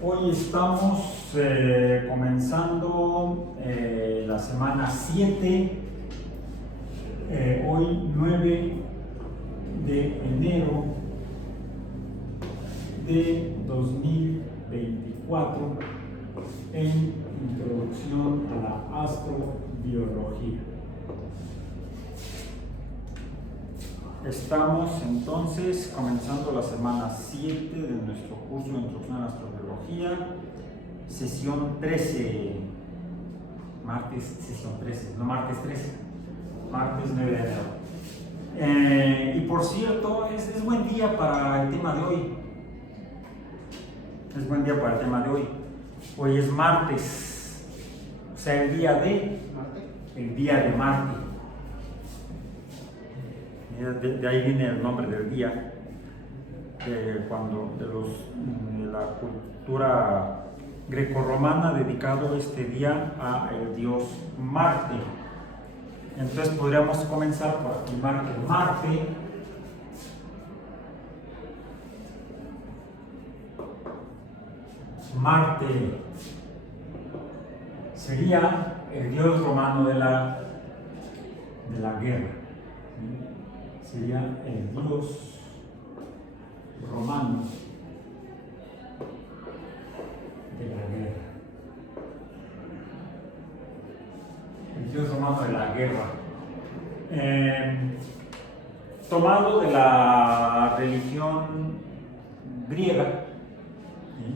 Hoy estamos comenzando la semana 7, hoy 9 de enero de 2024 en Introducción a la Astrobiología. Estamos entonces comenzando la semana 7 de nuestro curso de Introducción a la Astrobiología, sesión 13, martes 13, martes 9 de enero. Y por cierto, es buen día para el tema de hoy. Hoy es martes, o sea, el día de Marte. De ahí viene el nombre del día, de la cultura grecorromana, dedicado este día al dios Marte. Entonces podríamos comenzar por afirmar que Marte sería el dios romano de la guerra. Sería el dios romano de la guerra. El dios romano de la guerra. Tomado de la religión griega, ¿sí?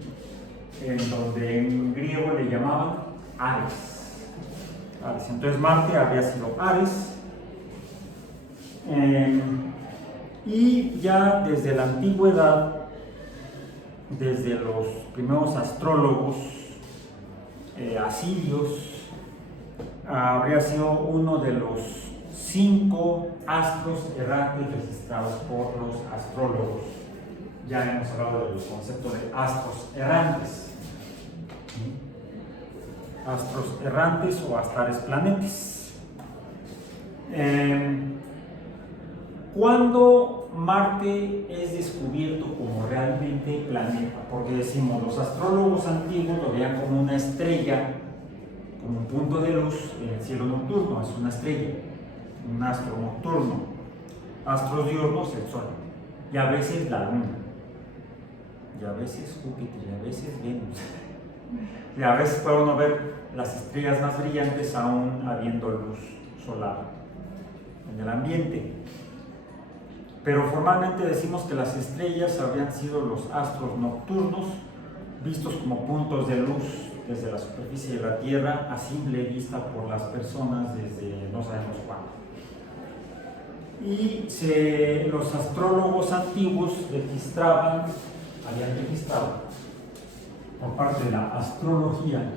En donde en griego le llamaban Ares. Entonces Marte había sido Ares. Y ya desde la antigüedad, desde los primeros astrólogos asirios, habría sido uno de los 5 astros errantes registrados por los astrólogos. Ya hemos hablado del concepto de astros errantes. Astros errantes o astares planetes. ¿Cuándo Marte es descubierto como realmente planeta? Porque decimos, los astrólogos antiguos lo veían como una estrella, como un punto de luz en el cielo nocturno. Es una estrella, un astro nocturno. Astros diurnos, el Sol, y a veces la Luna, y a veces Júpiter, y a veces Venus, y a veces puede uno ver las estrellas más brillantes aún habiendo luz solar en el ambiente. Pero formalmente decimos que las estrellas habrían sido los astros nocturnos, vistos como puntos de luz desde la superficie de la Tierra a simple vista por las personas desde no sabemos cuándo. Y los astrólogos antiguos habían registrado por parte de la astrología,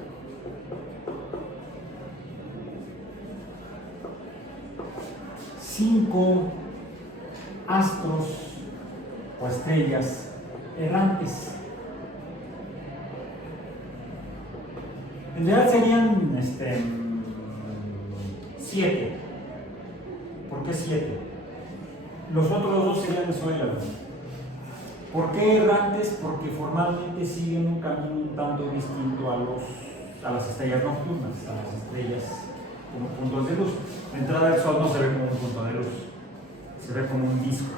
cinco astros o estrellas errantes. En realidad serían 7. ¿Por qué 7? Los otros 2 serían el Sol y la Luna. ¿Por qué errantes? Porque formalmente siguen un camino un tanto distinto a las estrellas nocturnas, a las estrellas como puntos de luz. La entrada del Sol no se ve como un punto de luz, se ve como un disco.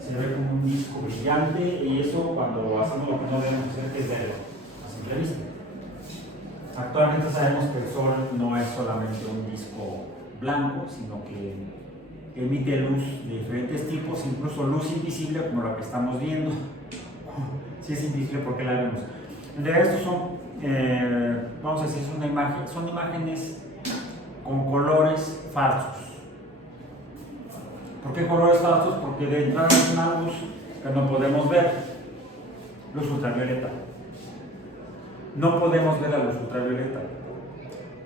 Se ve como un disco brillante, y eso cuando hacemos lo que no debemos hacer, que es verlo a simple vista. Actualmente sabemos que el Sol no es solamente un disco blanco, sino que emite luz de diferentes tipos, incluso luz invisible como la que estamos viendo. Si es invisible, ¿por qué la vemos? En realidad estos son, vamos a decir, son imágenes con colores falsos. ¿Por qué colores falsos? Porque de entrada es una luz que no podemos ver, luz ultravioleta. No podemos ver la luz ultravioleta.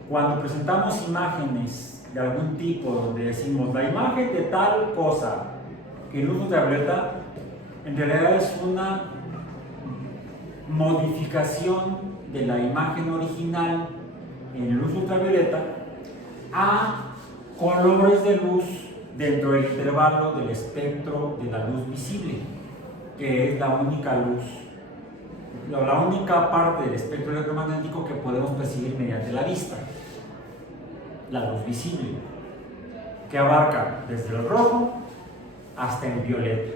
Cuando presentamos imágenes de algún tipo donde decimos la imagen de tal cosa, que luz ultravioleta, en realidad es una modificación de la imagen original en luz ultravioleta a colores de luz dentro del intervalo del espectro de la luz visible, que es la única luz la única parte del espectro electromagnético que podemos percibir mediante la vista, la luz visible, que abarca desde el rojo hasta el violeta,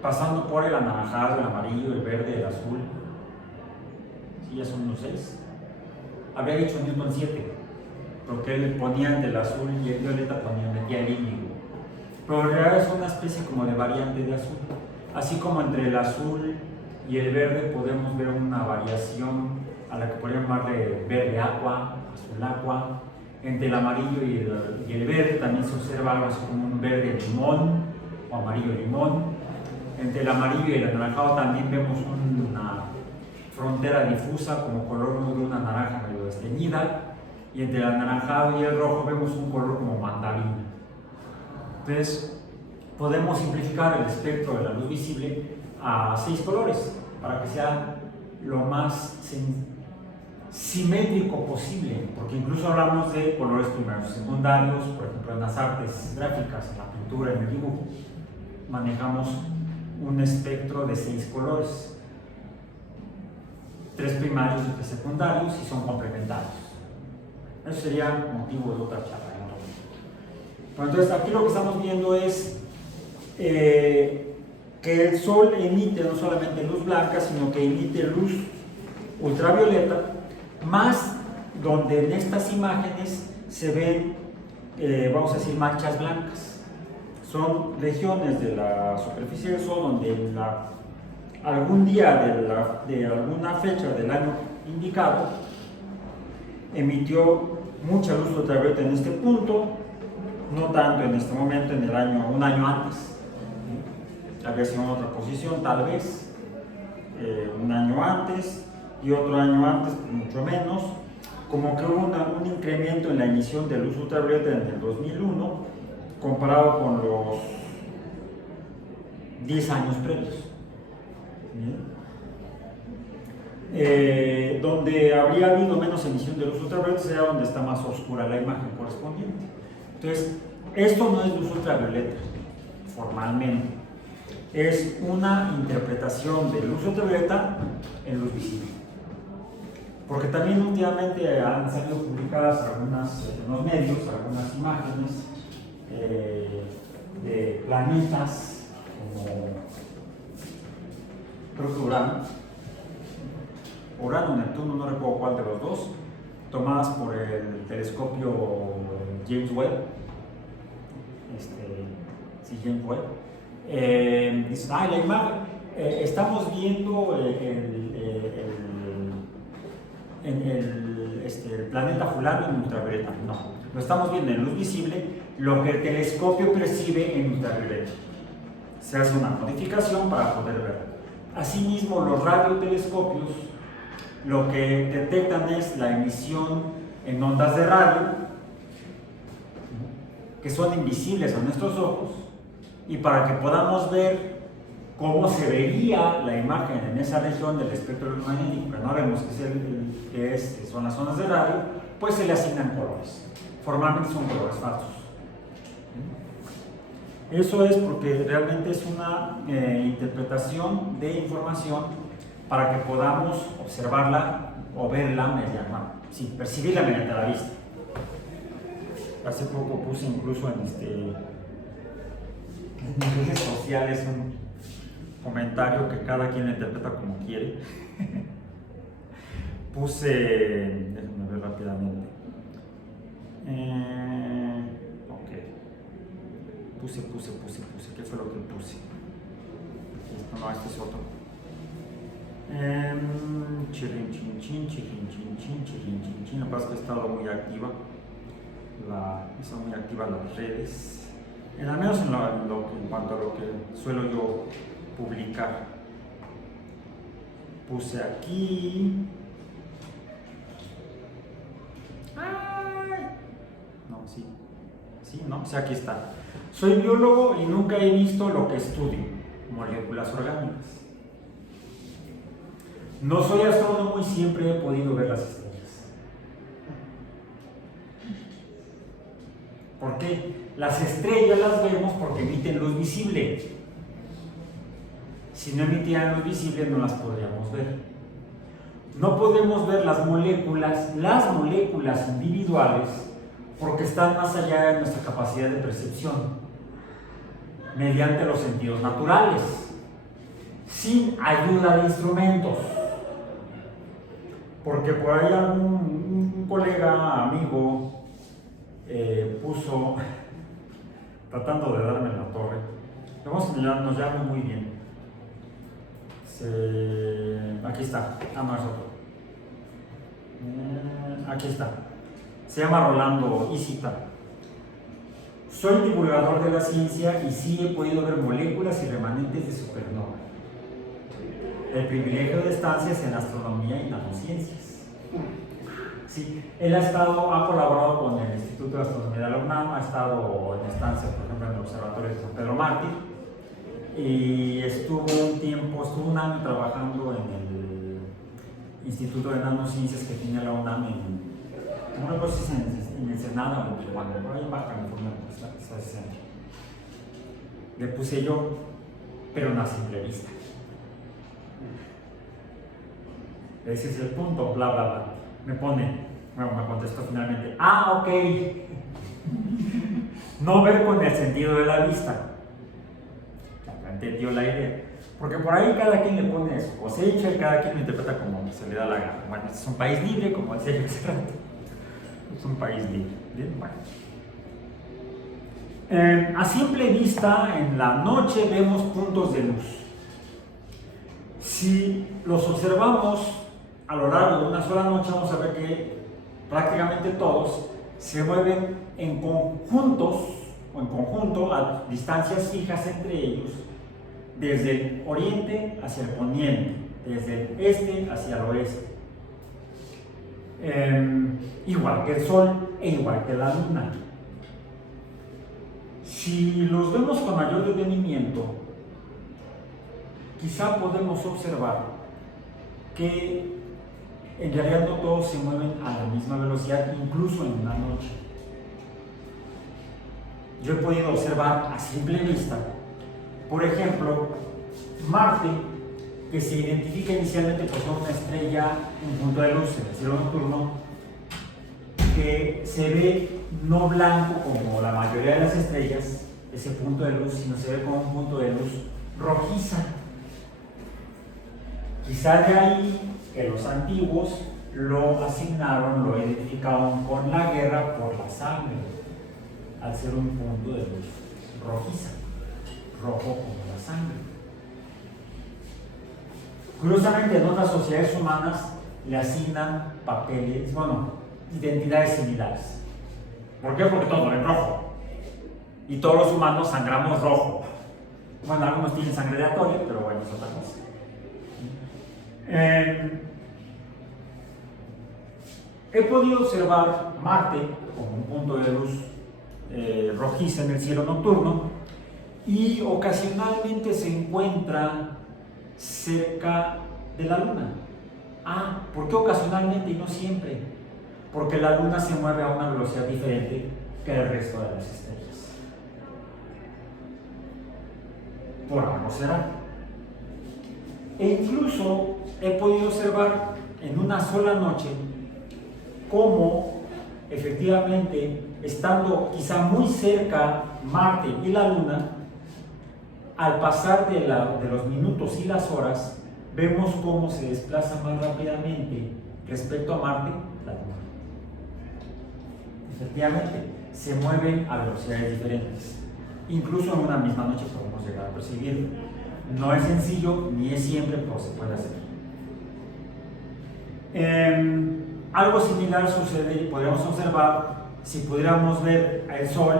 pasando por el anaranjado, el amarillo, el verde, el azul. Sí, ya son unos 6. Habría dicho Newton 7, porque él ponía entre el azul y el violeta, metía el índigo. Pero en realidad es una especie como de variante de azul. Así como entre el azul y el verde podemos ver una variación a la que podríamos llamar de verde agua, azul agua. Entre el amarillo y el verde también se observa algo así como un verde limón o amarillo limón. Entre el amarillo y el anaranjado también vemos una frontera difusa como color de una naranja medio desteñida. Y entre el anaranjado y el rojo vemos un color como mandarina. Entonces, podemos simplificar el espectro de la luz visible a 6 colores para que sea lo más simétrico posible, porque incluso hablamos de colores primarios y secundarios, por ejemplo en las artes gráficas, en la pintura, en el dibujo, manejamos un espectro de 6 colores, 3 primarios y 3 secundarios, y son complementarios. Eso sería motivo de otra charla. Bueno, entonces aquí lo que estamos viendo es que el Sol emite no solamente luz blanca, sino que emite luz ultravioleta, más donde en estas imágenes se ven, vamos a decir, manchas blancas. Son regiones de la superficie del Sol donde algún día de alguna fecha del año indicado emitió mucha luz ultravioleta en este punto, no tanto en este momento, un año antes. Había sido en otra posición, tal vez, un año antes y otro año antes, mucho menos. Como que hubo un incremento en la emisión de luz ultravioleta en el 2001 comparado con los 10 años previos. Donde habría habido menos emisión de luz ultravioleta sería donde está más oscura la imagen correspondiente. Entonces, esto no es luz ultravioleta formalmente, es una interpretación de luz ultravioleta en luz visible. Porque también últimamente han salido publicadas en los medios algunas imágenes de planetas como, creo que Urano, Neptuno, no recuerdo cuál de los dos, tomadas por el telescopio James Webb. James Webb. Dicen, la imagen, estamos viendo el planeta fulano en ultravioleta. No, lo estamos viendo en luz visible, lo que el telescopio percibe en ultravioleta. Se hace una modificación para poder verlo. Asimismo, los radiotelescopios lo que detectan es la emisión en ondas de radio, que son invisibles a nuestros ojos, y para que podamos ver cómo se vería la imagen en esa región del espectro electromagnético, que no vemos que son las ondas de radio, pues se le asignan colores. Formalmente son colores falsos. Eso es porque realmente es una interpretación de información para que podamos observarla o verla percibirla mediante la vista. Hace poco puse incluso en redes sociales un comentario que cada quien interpreta como quiere. Déjenme ver rápidamente. Ok. Puse. ¿Qué fue lo que puse? No, este es otro. Chirrin, chin, chin. Lo que pasa es que he estado muy activa. Son muy activas las redes. Al menos en cuanto a lo que suelo yo publicar. Puse aquí. Sí, aquí está. Soy biólogo y nunca he visto lo que estudio, moléculas orgánicas. No soy astrónomo y siempre he podido ver las estrellas. ¿Por qué? Las estrellas las vemos porque emiten luz visible. Si no emitieran luz visible, no las podríamos ver. No podemos ver las moléculas individuales, porque están más allá de nuestra capacidad de percepción, mediante los sentidos naturales, sin ayuda de instrumentos. Porque por ahí un colega, amigo, puso, tratando de darme la torre, nos llama muy bien. Aquí está, no es otro. Aquí está. Se llama Rolando Isita. Soy divulgador de la ciencia y sí he podido ver moléculas y remanentes de supernova. El privilegio de estancias en astronomía y nanociencias. Sí, él ha colaborado con el Instituto de Astronomía de la UNAM, ha estado en estancias, por ejemplo, en el Observatorio de San Pedro Mártir, y estuvo un año trabajando en el Instituto de Nanociencias que tiene la UNAM no recuerdo si es en Ensenada o en Tijuana, por ahí en Baja California, está ese centro. Le puse yo, pero no a simple vista. Ese es el punto, bla, bla, bla. Me contestó finalmente, ok. No ver con el sentido de la vista. Ya entendió la idea. Porque por ahí cada quien le pone su cosecha y cada quien lo interpreta como se le da la gana. Bueno, este es un país libre, como decía yo hace rato. Es un país libre. Bien, bueno. A simple vista, en la noche vemos puntos de luz. Si los observamos a lo largo de una sola noche, vamos a ver que prácticamente todos se mueven en conjunto a distancias fijas entre ellos, desde el oriente hacia el poniente, desde el este hacia el oeste. Igual que el Sol e igual que la Luna. Si los vemos con mayor detenimiento, quizá podemos observar que en realidad no todos se mueven a la misma velocidad, incluso en una noche. Yo he podido observar a simple vista, por ejemplo, Marte, que se identifica inicialmente como una estrella, un punto de luz en el cielo nocturno, que se ve no blanco como la mayoría de las estrellas, ese punto de luz, sino se ve como un punto de luz rojiza. Quizá de ahí que los antiguos lo identificaron con la guerra por la sangre, al ser un punto de luz rojiza, rojo como la sangre. Curiosamente, en otras sociedades humanas le asignan papeles, identidades similares. ¿Por qué? Porque todos ven rojo. Y todos los humanos sangramos rojo. Bueno, algunos tienen sangre de atole, pero bueno, es otra cosa. He podido observar Marte como un punto de luz rojiza en el cielo nocturno y ocasionalmente se encuentra cerca de la Luna. ¿Por qué ocasionalmente y no siempre? Porque la Luna se mueve a una velocidad diferente que el resto de las estrellas. Por algo será. E incluso he podido observar en una sola noche cómo efectivamente, estando quizá muy cerca Marte y la Luna, al pasar de los minutos y las horas, vemos cómo se desplaza más rápidamente respecto a Marte la Luna. Efectivamente, se mueven a velocidades diferentes. Incluso en una misma noche podemos llegar a percibirlo. No es sencillo, ni es siempre, pero se puede hacer. Algo similar sucede y podríamos observar si pudiéramos ver el Sol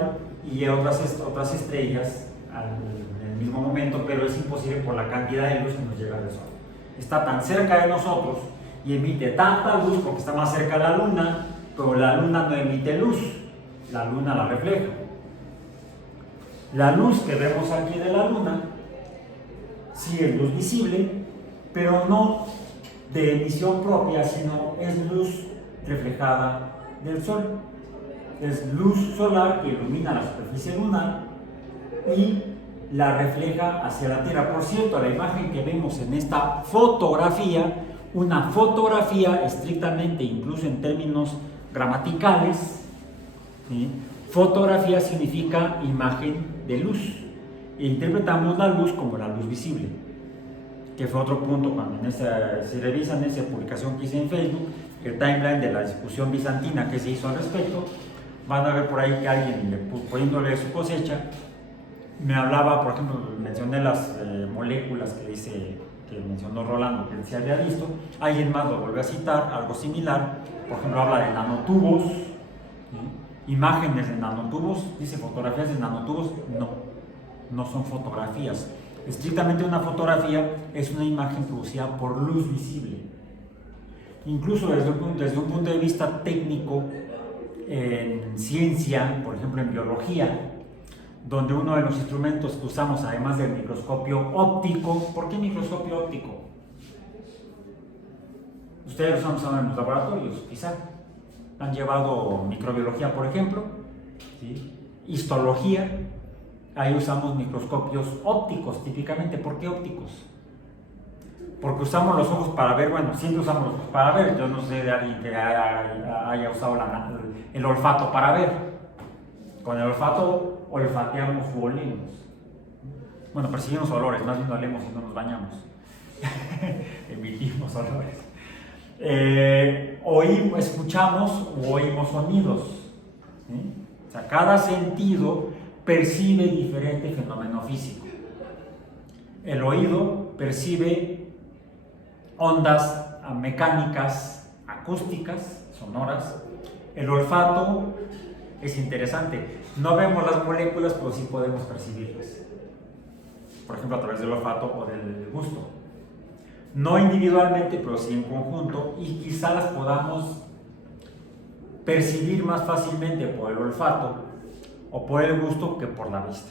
y otras estrellas en el mismo momento, pero es imposible por la cantidad de luz que nos llega del Sol. Está tan cerca de nosotros y emite tanta luz porque está más cerca de la Luna, pero la Luna no emite luz, la Luna la refleja. La luz que vemos aquí de la Luna sí es luz visible, pero no de emisión propia, sino es luz reflejada del Sol. Es luz solar que ilumina la superficie lunar y la refleja hacia la Tierra. Por cierto, la imagen que vemos en esta fotografía, una fotografía estrictamente, incluso en términos gramaticales, ¿sí? Fotografía significa imagen de luz. E interpretamos la luz como la luz visible, que fue otro punto cuando si revisan esa publicación que hice en Facebook, el timeline de la discusión bizantina que se hizo al respecto, van a ver por ahí que alguien, poniéndole su cosecha, me hablaba, por ejemplo, mencioné las moléculas que mencionó Rolando, que él se había visto. Alguien más lo volvió a citar, algo similar. Por ejemplo, habla de nanotubos, ¿sí? Imágenes de nanotubos, dice fotografías de nanotubos. No son fotografías. Estrictamente una fotografía es una imagen producida por luz visible. Incluso desde un punto de vista técnico, en ciencia, por ejemplo en biología, donde uno de los instrumentos que usamos, además del microscopio óptico. ¿Por qué microscopio óptico? Ustedes lo han usado en los laboratorios, quizá. Han llevado microbiología, por ejemplo, ¿sí? Histología. Ahí usamos microscopios ópticos, típicamente. ¿Por qué ópticos? Porque usamos los ojos para ver. Bueno, siempre usamos los ojos para ver. Yo no sé de alguien que haya usado el olfato para ver. Con el olfato olfateamos u olemos. Bueno, percibimos olores, más bien olemos y no nos bañamos. Emitimos olores. Escuchamos o oímos sonidos, ¿sí? O sea, cada sentido percibe diferente fenómeno físico. El oído percibe ondas mecánicas, acústicas, sonoras. El olfato es interesante. No vemos las moléculas, pero sí podemos percibirlas. Por ejemplo, a través del olfato o del gusto. No individualmente, pero sí en conjunto, y quizá las podamos percibir más fácilmente por el olfato o por el gusto que por la vista.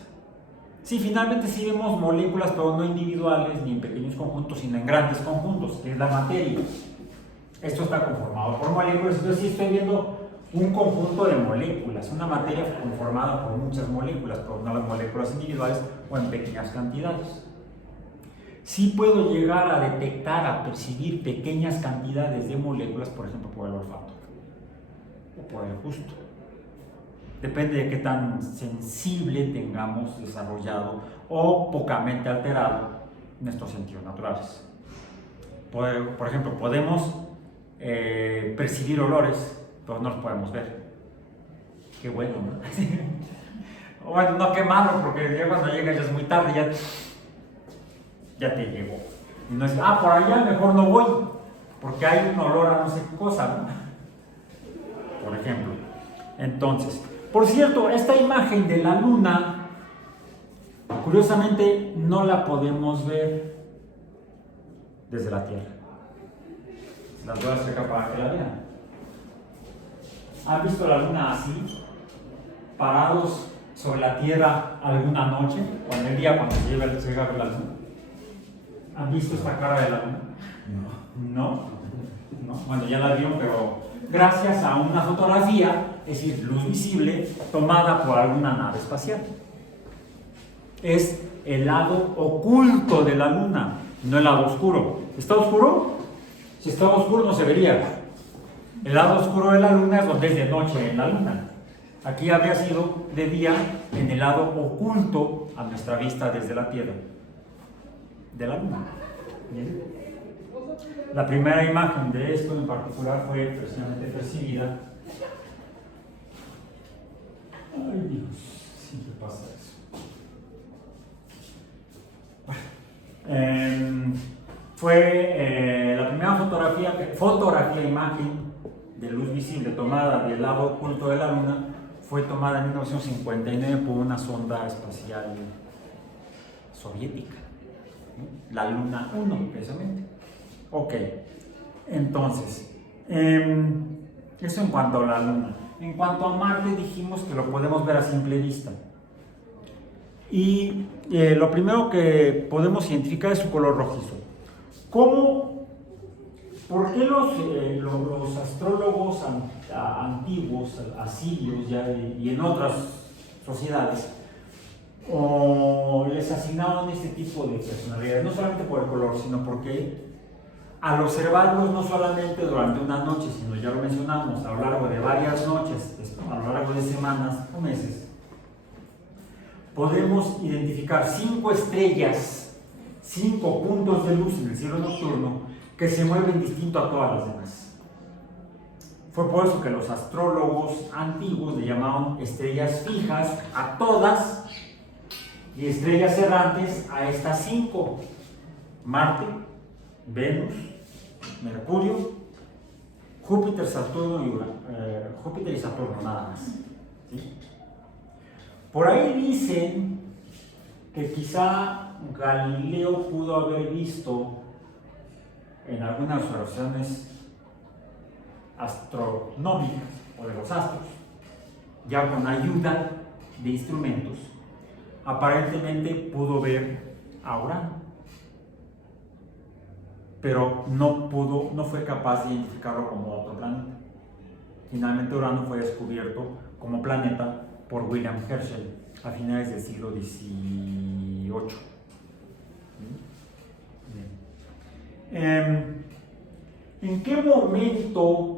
Sí, finalmente sí vemos moléculas, pero no individuales ni en pequeños conjuntos, sino en grandes conjuntos, que es la materia. Esto está conformado por moléculas. Entonces sí estoy viendo un conjunto de moléculas, una materia conformada por muchas moléculas, pero no las moléculas individuales o en pequeñas cantidades. Sí puedo llegar a detectar, a percibir pequeñas cantidades de moléculas, por ejemplo, por el olfato o por el gusto. Depende de qué tan sensible tengamos desarrollado o pocamente alterado nuestros sentidos naturales. Por ejemplo, podemos percibir olores, pero no los podemos ver. Qué bueno, ¿no? Bueno, no, qué malo, porque ya cuando llega ya es muy tarde, ya te llegó. Y no es, por allá mejor no voy, porque hay un olor a no sé qué cosa, ¿no? Por ejemplo. Entonces, por cierto, esta imagen de la luna, curiosamente, no la podemos ver desde la Tierra. Las voy a acercar para que la vean. ¿Han visto la luna así? Parados sobre la Tierra alguna noche, o en el día cuando se llega a ver la luna. ¿Han visto esta cara de la luna? No. Bueno, ya la vieron, pero gracias a una fotografía, es decir, luz visible, tomada por alguna nave espacial. Es el lado oculto de la luna, no el lado oscuro. ¿Está oscuro? Si está oscuro no se vería. El lado oscuro de la luna es donde es de noche en la luna. Aquí habría sido de día en el lado oculto a nuestra vista desde la Tierra de la luna. ¿Bien? La primera imagen de esto en particular fue precisamente percibida. Ay Dios, siempre pasa eso. Fue la primera fotografía imagen de luz visible tomada del lado oculto de la luna, fue tomada en 1959 por una sonda espacial soviética, ¿no? La Luna 1, precisamente. Ok, entonces, eso en cuanto a la Luna. En cuanto a Marte, dijimos que lo podemos ver a simple vista. Y lo primero que podemos identificar es su color rojizo. ¿Por qué los astrólogos antiguos, asirios y en otras sociedades, o les asignaban este tipo de personalidades, no solamente por el color, sino porque al observarlos no solamente durante una noche, sino ya lo mencionamos, a lo largo de varias noches, a lo largo de semanas o meses, podemos identificar 5 estrellas, 5 puntos de luz en el cielo nocturno que se mueven distinto a todas las demás. Fue por eso que los astrólogos antiguos le llamaban estrellas fijas a todas y estrellas errantes a estas 5: Marte, Venus, Mercurio, Júpiter, Saturno y Júpiter y Saturno, nada más. ¿Sí? Por ahí dicen que quizá Galileo pudo haber visto en algunas observaciones astronómicas o de los astros, ya con ayuda de instrumentos, aparentemente pudo ver a Urano, pero no fue capaz de identificarlo como otro planeta. Finalmente Urano fue descubierto como planeta por William Herschel a finales del siglo XVIII. ¿En qué momento?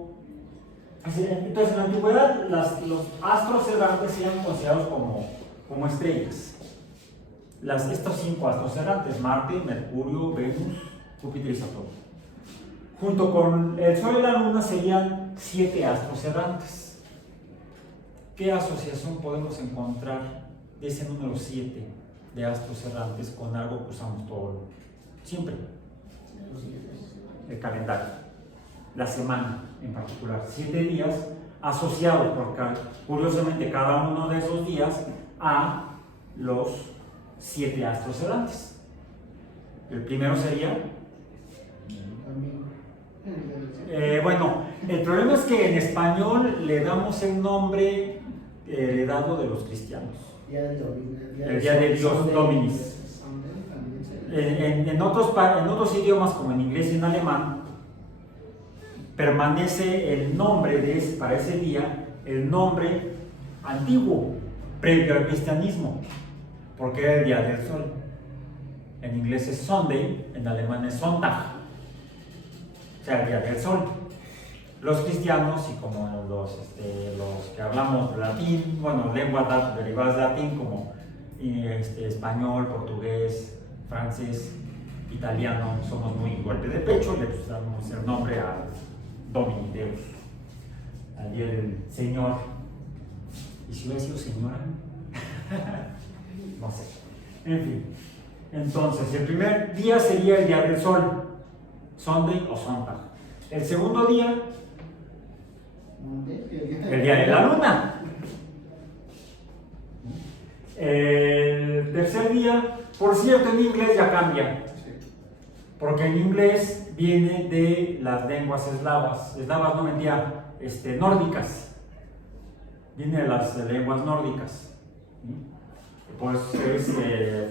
Entonces, en la antigüedad, los astros errantes eran considerados como estrellas. Estos 5 astros errantes: Marte, Mercurio, Venus, Júpiter y Saturno. Junto con el Sol y la Luna serían 7 astros errantes. ¿Qué asociación podemos encontrar de ese número 7 de astros errantes con algo que usamos siempre? El calendario, la semana en particular, 7 días asociados, porque curiosamente cada uno de esos días a los 7 astros errantes. El primero sería bueno, el problema es que en español le damos el nombre heredado de los cristianos, el día de Dios Dominis. En otros idiomas, como en inglés y en alemán, permanece el nombre para ese día, el nombre antiguo, previo al cristianismo, porque era el día del sol. En inglés es Sunday, en alemán es Sonntag, o sea, el día del sol. Los cristianos, y como los que hablamos latín, bueno, lenguas derivadas de latín, como español, portugués, francés, italiano, somos muy golpe de pecho, le damos el nombre a Domini Deus, al día del Señor. ¿Y si hubiera sido señora? No sé. En fin. Entonces, el primer día sería el día del sol, Sunday o Sonntag. El segundo día, el día de la luna. El tercer día, por cierto, en inglés ya cambia, porque en inglés viene de las lenguas eslavas, no mentira, nórdicas, viene de las lenguas nórdicas. Pues es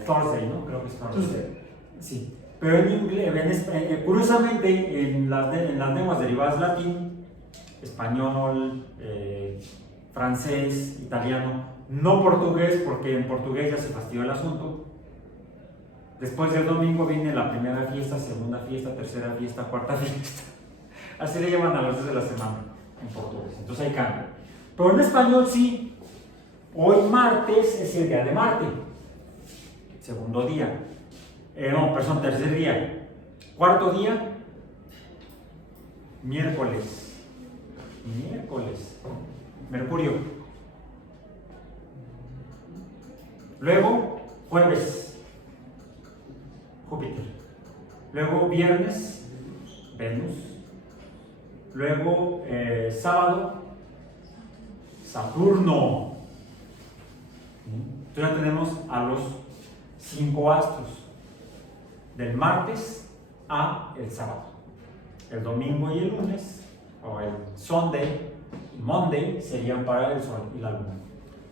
Thursday, ¿no? Creo que es Thursday. Sí. Pero en inglés, curiosamente, en las lenguas derivadas latín, español, francés, italiano, no portugués, porque en portugués ya se fastidió el asunto. Después del domingo viene la primera fiesta, segunda fiesta, tercera fiesta, cuarta fiesta. Así le llaman a los días de la semana en portugués. Entonces hay cambio. Pero en español sí. Hoy martes es el día de Marte. Segundo día. Tercer día. Cuarto día, miércoles. Mercurio. Luego, jueves, Júpiter. Luego, viernes, Venus. Luego, sábado, Saturno. Entonces ya tenemos a los 5 astros, del martes a el sábado. El domingo y el lunes, o el Sunday y Monday, serían para el sol y la luna.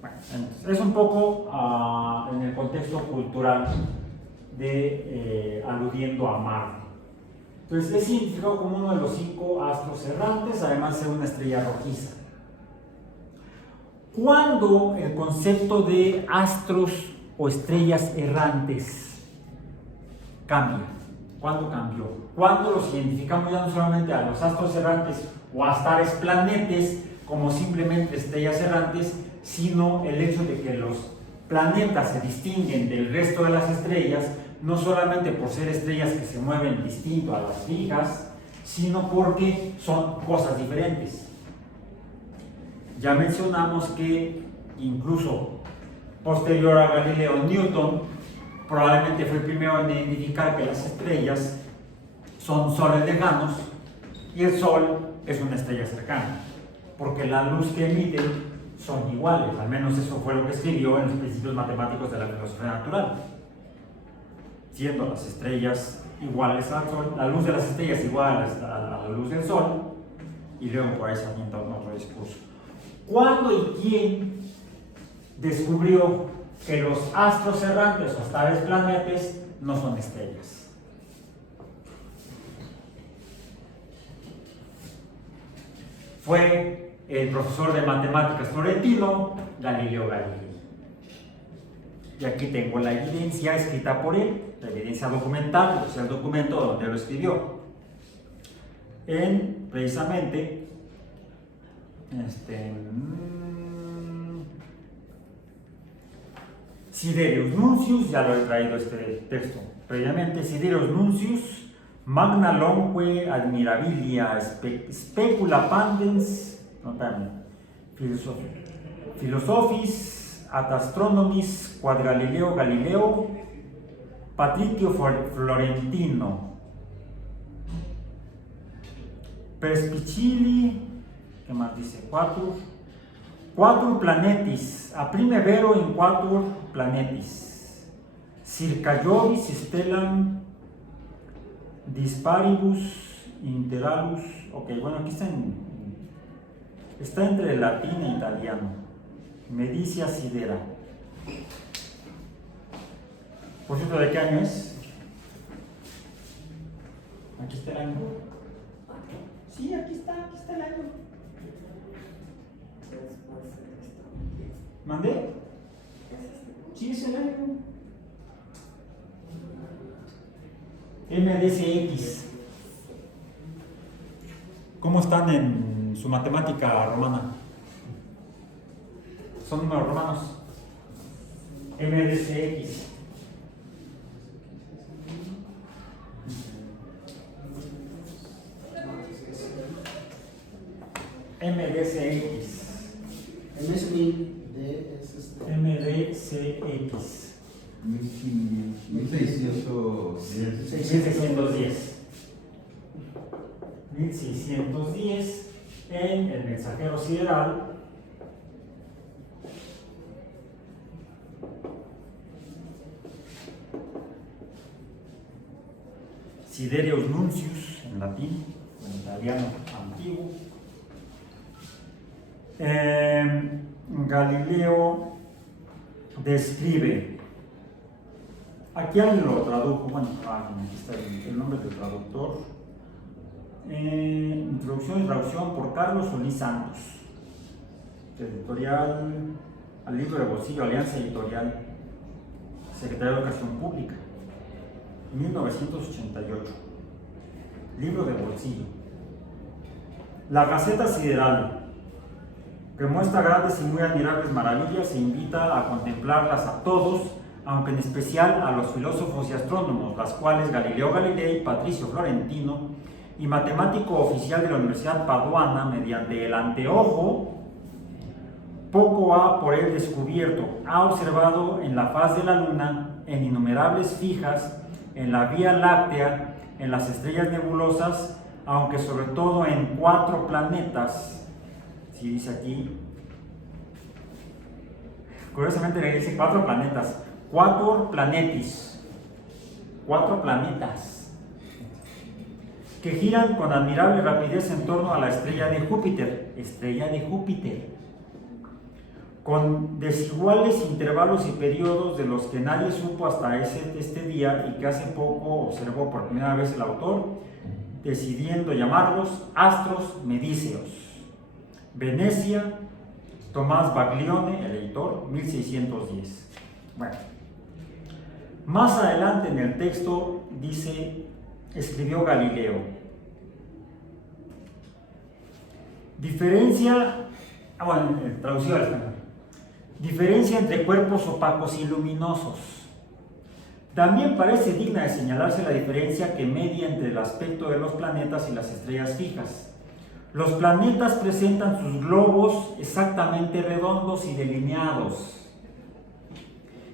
Bueno, entonces, es un poco en el contexto cultural aludiendo a Marte. Entonces es identificado como uno de los 5 astros errantes, además de una estrella rojiza. Cuando el concepto de astros o estrellas errantes cambia. ¿Cuándo cambió? Cuando los identificamos ya no solamente a los astros errantes o astares planetes como simplemente estrellas errantes, sino el hecho de que los planetas se distinguen del resto de las estrellas, no solamente por ser estrellas que se mueven distinto a las fijas, sino porque son cosas diferentes. Ya mencionamos que incluso posterior a Galileo, Newton probablemente fue el primero en identificar que las estrellas son soles lejanos y el Sol es una estrella cercana, porque la luz que emiten son iguales, al menos eso fue lo que escribió en los principios matemáticos de la filosofía natural. Siendo las estrellas iguales al Sol, la luz de las estrellas igual a la luz del Sol, y luego por ahí se avienta otro discurso. ¿Cuándo y quién descubrió que los astros errantes o astares planetes no son estrellas? Fue el profesor de matemáticas florentino, Galileo Galilei. Y aquí tengo la evidencia escrita por él, la evidencia documental, o sea, el documento donde lo escribió. Precisamente, Siderius Nuncius, ya lo he traído este texto previamente, Siderius Nuncius, magna lonque admirabilia specula pandens, Philosophis ad astronomis quad Galileo Galileo, Patricio Florentino, Perspicilli, ¿qué más dice? Quatur planetis, a primevero in quatur planetis, circa Jovis stellam disparibus interalus. Ok, bueno, aquí está entre latín e italiano. Medicia Sidera. Por cierto, ¿de qué año es? Aquí está el año. Sí, aquí está el año. ¿Mandé? Sí, es el año. MDCX. ¿Cómo están en su matemática romana? Son números romanos. MDCX. MDCX. MDCX. 1610 en el mensajero sideral. Siderius Nuncius en latín, en italiano antiguo. Galileo describe, aquí alguien lo tradujo, bueno, aquí está el nombre del traductor, introducción y traducción por Carlos Solís Santos, editorial al libro de bolsillo, Alianza Editorial, Secretaría de Educación Pública, 1988, libro de bolsillo. La Gaceta Sideral, que muestra grandes y muy admirables maravillas e invita a contemplarlas a todos, aunque en especial a los filósofos y astrónomos, las cuales Galileo Galilei, Patricio Florentino y matemático oficial de la Universidad Paduana, mediante el anteojo, poco ha por él descubierto, ha observado en la faz de la Luna, en innumerables fijas, en la Vía Láctea, en las estrellas nebulosas, aunque sobre todo en 4 planetas. Si dice aquí, curiosamente le dice 4 planetas, 4 planetis, 4 planetas, que giran con admirable rapidez en torno a la estrella de Júpiter, con desiguales intervalos y periodos de los que nadie supo hasta este día y que hace poco observó por primera vez el autor, decidiendo llamarlos astros medíceos. Venecia, Tomás Baglione, el editor, 1610. Bueno, Más adelante en el texto dice, escribió Galileo. Traducido al español. Diferencia entre cuerpos opacos y luminosos. También parece digna de señalarse la diferencia que media entre el aspecto de los planetas y las estrellas fijas. Los planetas presentan sus globos exactamente redondos y delineados,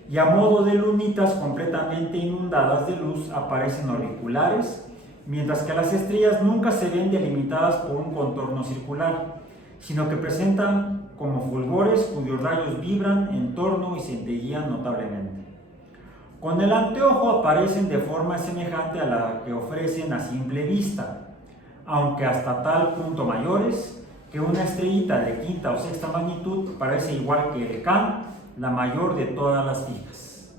y a modo de lunitas completamente inundadas de luz aparecen orbiculares, mientras que las estrellas nunca se ven delimitadas por un contorno circular, sino que presentan como fulgores cuyos rayos vibran en torno y centellean notablemente. Con el anteojo aparecen de forma semejante a la que ofrecen a simple vista, aunque hasta tal punto mayores que una estrellita de quinta o sexta magnitud parece igual que el Can, la mayor de todas las fijas.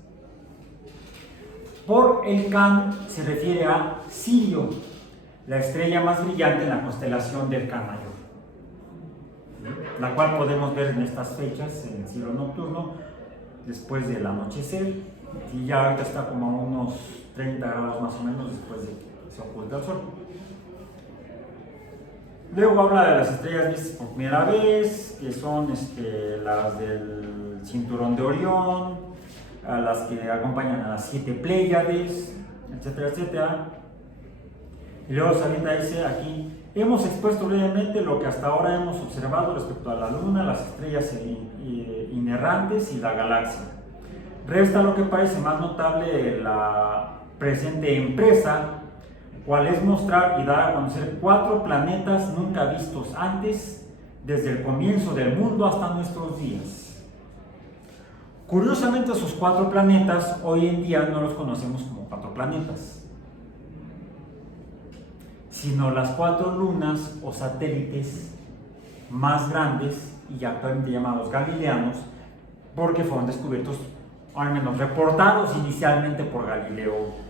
Por el Can se refiere a Sirio, la estrella más brillante en la constelación del Can Mayor, la cual podemos ver en estas fechas en el cielo nocturno después del anochecer, y ya ahorita está como a unos 30 grados más o menos después de que se oculta el sol. Luego habla de las estrellas vistas por primera vez, que son las del cinturón de Orión, a las que acompañan a las 7 Pléyades, etcétera, etcétera. Y luego Sabina dice aquí, hemos expuesto brevemente lo que hasta ahora hemos observado respecto a la Luna, las estrellas inerrantes y la galaxia. Resta lo que parece más notable de la presente empresa, cual es mostrar y dar a conocer 4 planetas nunca vistos antes, desde el comienzo del mundo hasta nuestros días. Curiosamente, esos 4 planetas hoy en día no los conocemos como 4 planetas, sino las 4 lunas o satélites más grandes y actualmente llamados galileanos, porque fueron descubiertos, al menos reportados inicialmente por Galileo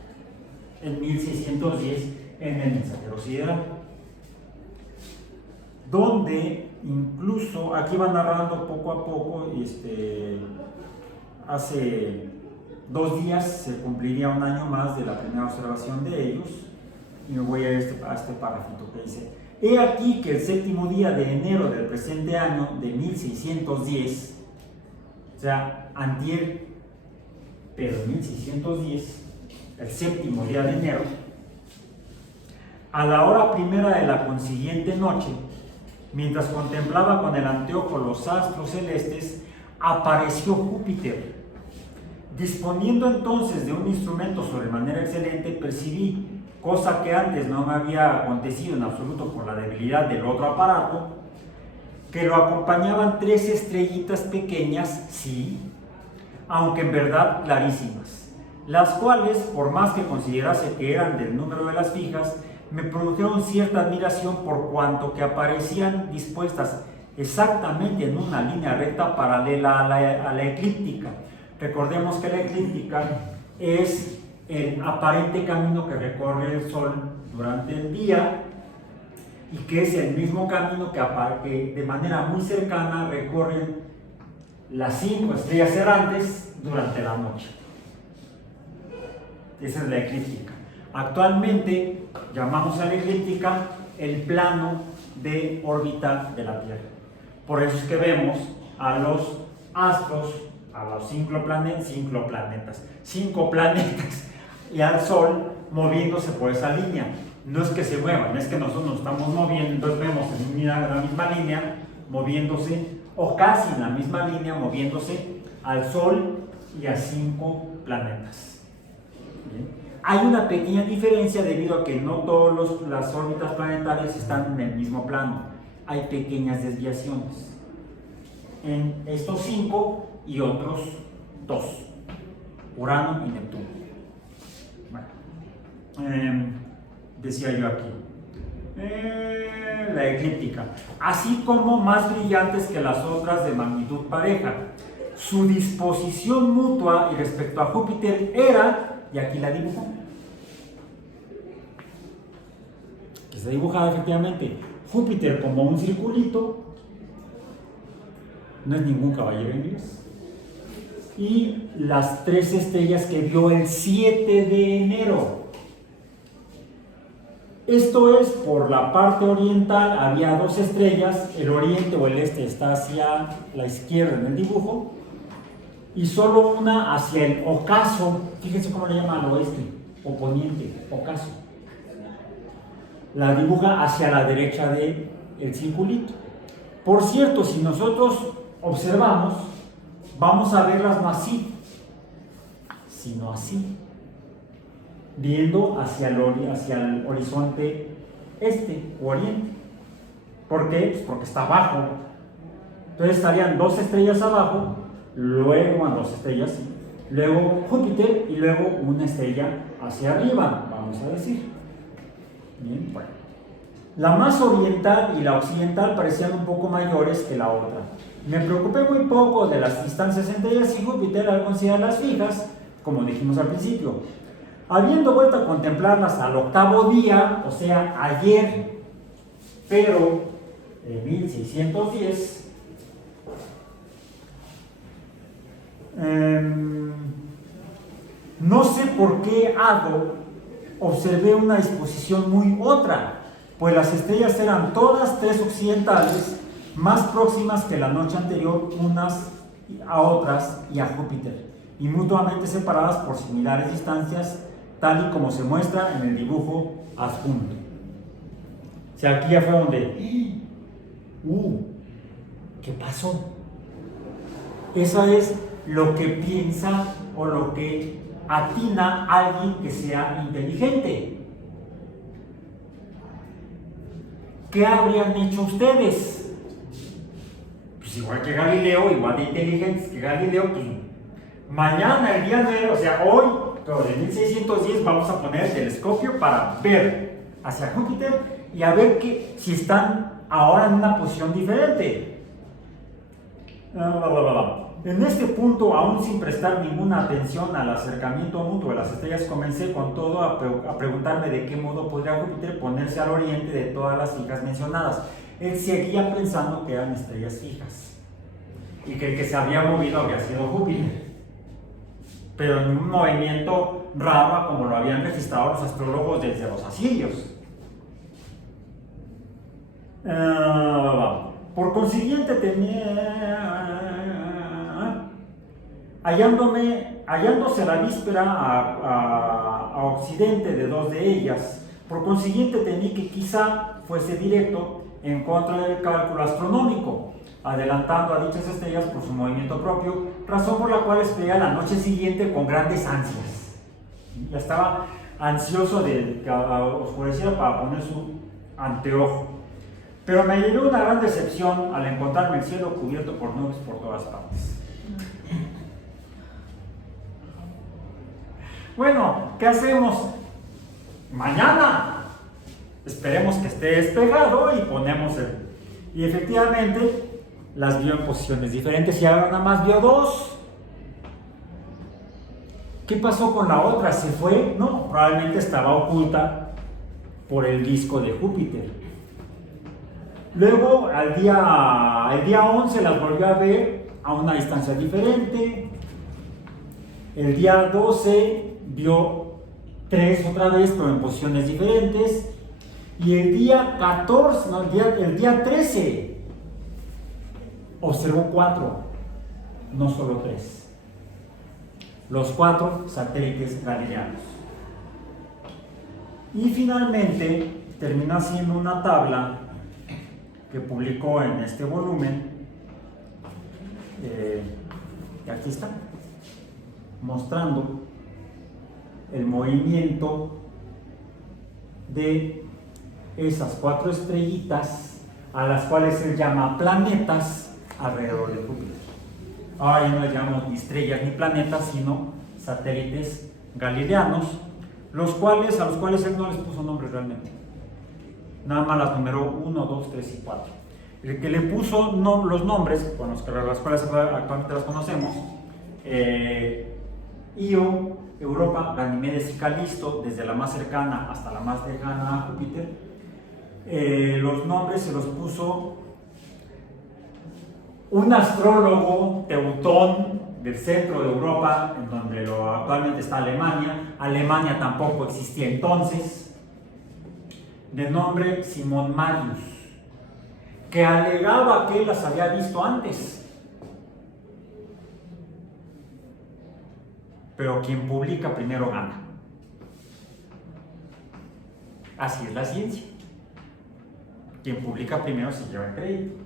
en 1610 en el mensajero sideral, donde incluso aquí va narrando poco a poco, hace 2 días se cumpliría un año más de la primera observación de ellos, y me voy a este párrafito que dice: he aquí que el 7º día de enero del presente año de 1610, o sea, antier, pero 1610, el 7º día de enero, a la hora primera de la consiguiente noche, mientras contemplaba con el anteojo los astros celestes, apareció Júpiter. Disponiendo entonces de un instrumento sobremanera excelente, percibí, cosa que antes no me había acontecido en absoluto por la debilidad del otro aparato, que lo acompañaban 3 estrellitas pequeñas, sí, aunque en verdad clarísimas, las cuales, por más que considerase que eran del número de las fijas, me produjeron cierta admiración por cuanto que aparecían dispuestas exactamente en una línea recta paralela a la eclíptica. Recordemos que la eclíptica es el aparente camino que recorre el Sol durante el día y que es el mismo camino que de manera muy cercana recorren las 5 estrellas errantes durante la noche. Esa es la eclíptica. Actualmente llamamos a la eclíptica el plano de órbita de la Tierra. Por eso es que vemos a los astros, a los 5 planetas y al Sol moviéndose por esa línea. No es que se muevan, es que nosotros nos estamos moviendo, entonces vemos en la misma línea moviéndose, o casi en la misma línea moviéndose al Sol y a 5 planetas. ¿Bien? Hay una pequeña diferencia debido a que no todas las órbitas planetarias están en el mismo plano. Hay pequeñas desviaciones en estos 5 y otros 2, Urano y Neptuno. Bueno, decía yo aquí, la eclíptica, así como más brillantes que las otras de magnitud pareja. Su disposición mutua y respecto a Júpiter era, y aquí la dibujo, que está dibujada efectivamente, Júpiter como un circulito, no es ningún caballero inglés, y las 3 estrellas que vio el 7 de enero. Esto es, por la parte oriental había 2 estrellas, el oriente o el este está hacia la izquierda en el dibujo, y solo una hacia el ocaso. Fíjense cómo le llama al oeste, o poniente, ocaso. La dibuja hacia la derecha del circulito. Por cierto, si nosotros observamos, vamos a verlas no así, sino así, viendo hacia el horizonte este o oriente. ¿Por qué? Pues porque está abajo. Entonces estarían 2 estrellas abajo, luego 2 estrellas, luego Júpiter y luego una estrella hacia arriba, vamos a decir. Bien, bueno. La más oriental y la occidental parecían un poco mayores que la otra. Me preocupé muy poco de las distancias entre ellas y Júpiter al considerarlas fijas, como dijimos al principio. Habiendo vuelto a contemplarlas al 8º día, o sea, ayer, pero en 1610, no sé por qué observé una disposición muy otra, pues las estrellas eran todas 3 occidentales, más próximas que la noche anterior unas a otras y a Júpiter, y mutuamente separadas por similares distancias, tal y como se muestra en el dibujo adjunto. O sea, aquí ya fue donde, ¿qué pasó? Eso es lo que piensa o lo que atina alguien que sea inteligente. ¿Qué habrían hecho ustedes? Pues igual que Galileo, igual de inteligentes que Galileo, pues mañana, el día 9, o sea, hoy, pero de 1610, vamos a poner el telescopio para ver hacia Júpiter y a ver si están ahora en una posición diferente. En este punto, aún sin prestar ninguna atención al acercamiento mutuo de las estrellas, comencé con todo a preguntarme de qué modo podría Júpiter ponerse al oriente de todas las fijas mencionadas. Él seguía pensando que eran estrellas fijas y que el que se había movido había sido Júpiter, pero en un movimiento raro como lo habían registrado los astrólogos desde los asirios. Por consiguiente, hallándose la víspera a occidente de 2 de ellas, por consiguiente temí que quizá fuese directo en contra del cálculo astronómico, adelantando a dichas estrellas por su movimiento propio, razón por la cual esperé la noche siguiente con grandes ansias. Ya estaba ansioso de que oscureciera para poner su anteojo. Pero me llevó una gran decepción al encontrarme el cielo cubierto por nubes por todas partes. Bueno, ¿qué hacemos? Mañana esperemos que esté despejado y ponemos el... Y efectivamente las vio en posiciones diferentes y ahora nada más vio 2. ¿Qué pasó con la otra? ¿Se fue? No, probablemente estaba oculta por el disco de Júpiter. Luego, el día 11 las volvió a ver a una distancia diferente. El día 12 vio 3 otra vez, pero en posiciones diferentes. Y el día 14, no, el día 13, observó 4, no solo 3. Los 4 satélites galileanos. Y finalmente terminó haciendo una tabla que publicó en este volumen, y aquí está, mostrando el movimiento de esas 4 estrellitas a las cuales se llama planetas alrededor de Júpiter. Ahora ya no les llamamos ni estrellas ni planetas, sino satélites galileanos, a los cuales él no les puso nombres realmente. Nada más las numeró 1, 2, 3 y 4. El que le puso los nombres, con las cuales actualmente las conocemos, Io, Europa, Ganimedes y Calisto, desde la más cercana hasta la más lejana a Júpiter, los nombres se los puso un astrólogo teutón del centro de Europa, en donde actualmente está Alemania. Alemania tampoco existía entonces, de nombre Simon Marius, que alegaba que las había visto antes. Pero quien publica primero gana. Así es la ciencia. Quien publica primero se lleva el crédito.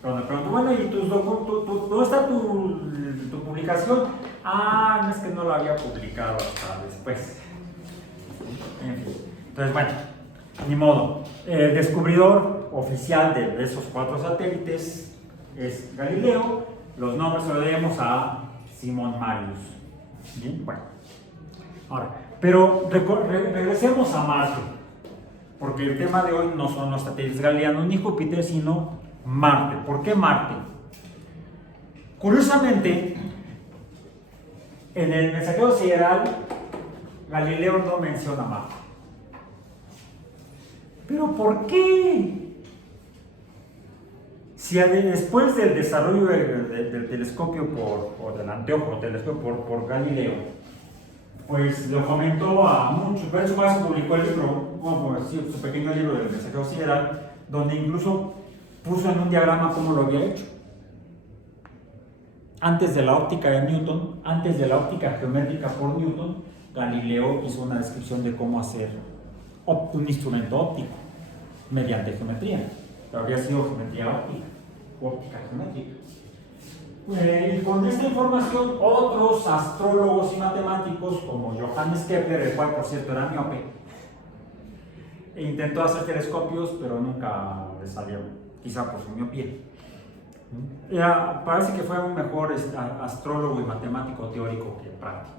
Cuando me pregunto, bueno, ¿y dónde está tu publicación? Ah, no, es que no lo había publicado hasta después. En fin. Entonces, bueno, ni modo. El descubridor oficial de esos 4 satélites es Galileo. Los nombres se los debemos a Simon Marius. Bien, bueno. Ahora, pero regresemos a Marte, porque el tema de hoy no son los satélites galileanos ni Júpiter, sino Marte. ¿Por qué Marte? Curiosamente, en el mensajero sideral, Galileo no menciona Marte. ¿Pero por qué? Si después del desarrollo del telescopio o del anteojo telescopio por Galileo, pues lo comentó a muchos, por eso más publicó el libro, su pequeño libro del mensajero sideral, donde incluso puso en un diagrama cómo lo había hecho. Antes de la óptica de Newton, antes de la óptica geométrica por Newton, Galileo hizo una descripción de cómo hacer un instrumento óptico mediante geometría. Pero habría sido geometría óptica, óptica geométrica. Y con esta información, otros astrólogos y matemáticos, como Johannes Kepler, el cual por cierto era miope, intentó hacer telescopios, pero nunca le salió, quizá por su miopía. Parece que fue un mejor astrólogo y matemático teórico que práctico.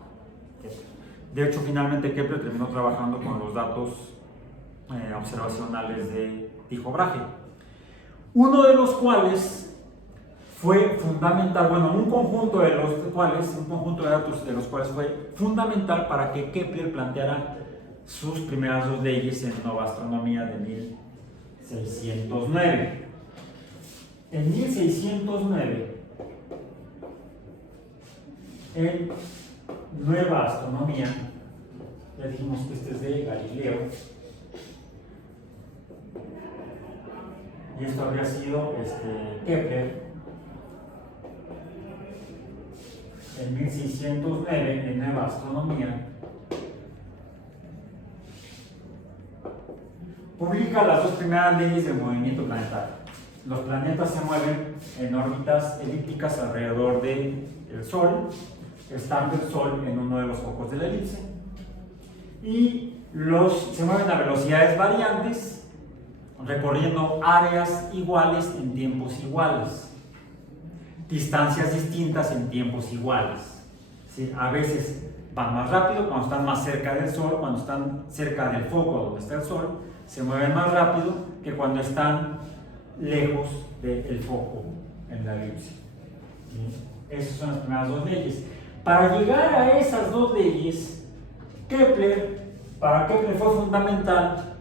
De hecho, finalmente Kepler terminó trabajando con los datos observacionales de Tycho Brahe, uno de los cuales fue fundamental, un conjunto de datos de los cuales fue fundamental para que Kepler planteara sus primeras 2 leyes en Nueva Astronomía de 1609. En 1609, en Nueva Astronomía, ya dijimos que este es de Galileo, y esto habría sido Kepler. En 1609, en Nueva Astronomía, publica las 2 primeras leyes del movimiento planetario. Los planetas se mueven en órbitas elípticas alrededor del Sol, estando el Sol en uno de los focos de la elipse, y se mueven a velocidades variantes, recorriendo áreas iguales en tiempos iguales, distancias distintas en tiempos iguales. ¿Sí? A veces van más rápido cuando están más cerca del Sol, cuando están cerca del foco donde está el Sol, se mueven más rápido que cuando están lejos del foco en la elipse. ¿Sí? Esas son las primeras 2 leyes. Para llegar a esas 2 leyes, para Kepler fue fundamental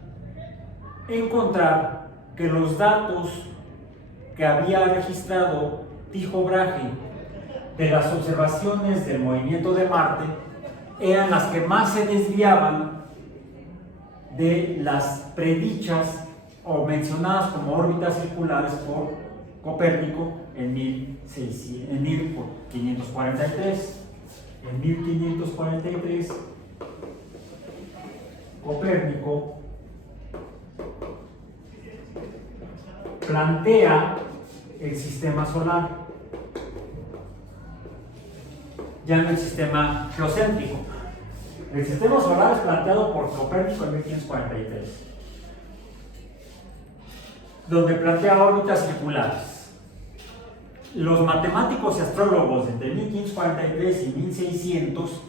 encontrar que los datos que había registrado Tycho Brahe de las observaciones del movimiento de Marte eran las que más se desviaban de las predichas o mencionadas como órbitas circulares por Copérnico en 1543. En 1543, Copérnico plantea el sistema solar, ya no el sistema geocéntrico. El sistema solar es planteado por Copérnico en 1543, donde plantea órbitas circulares. Los matemáticos y astrólogos entre 1543 y 1600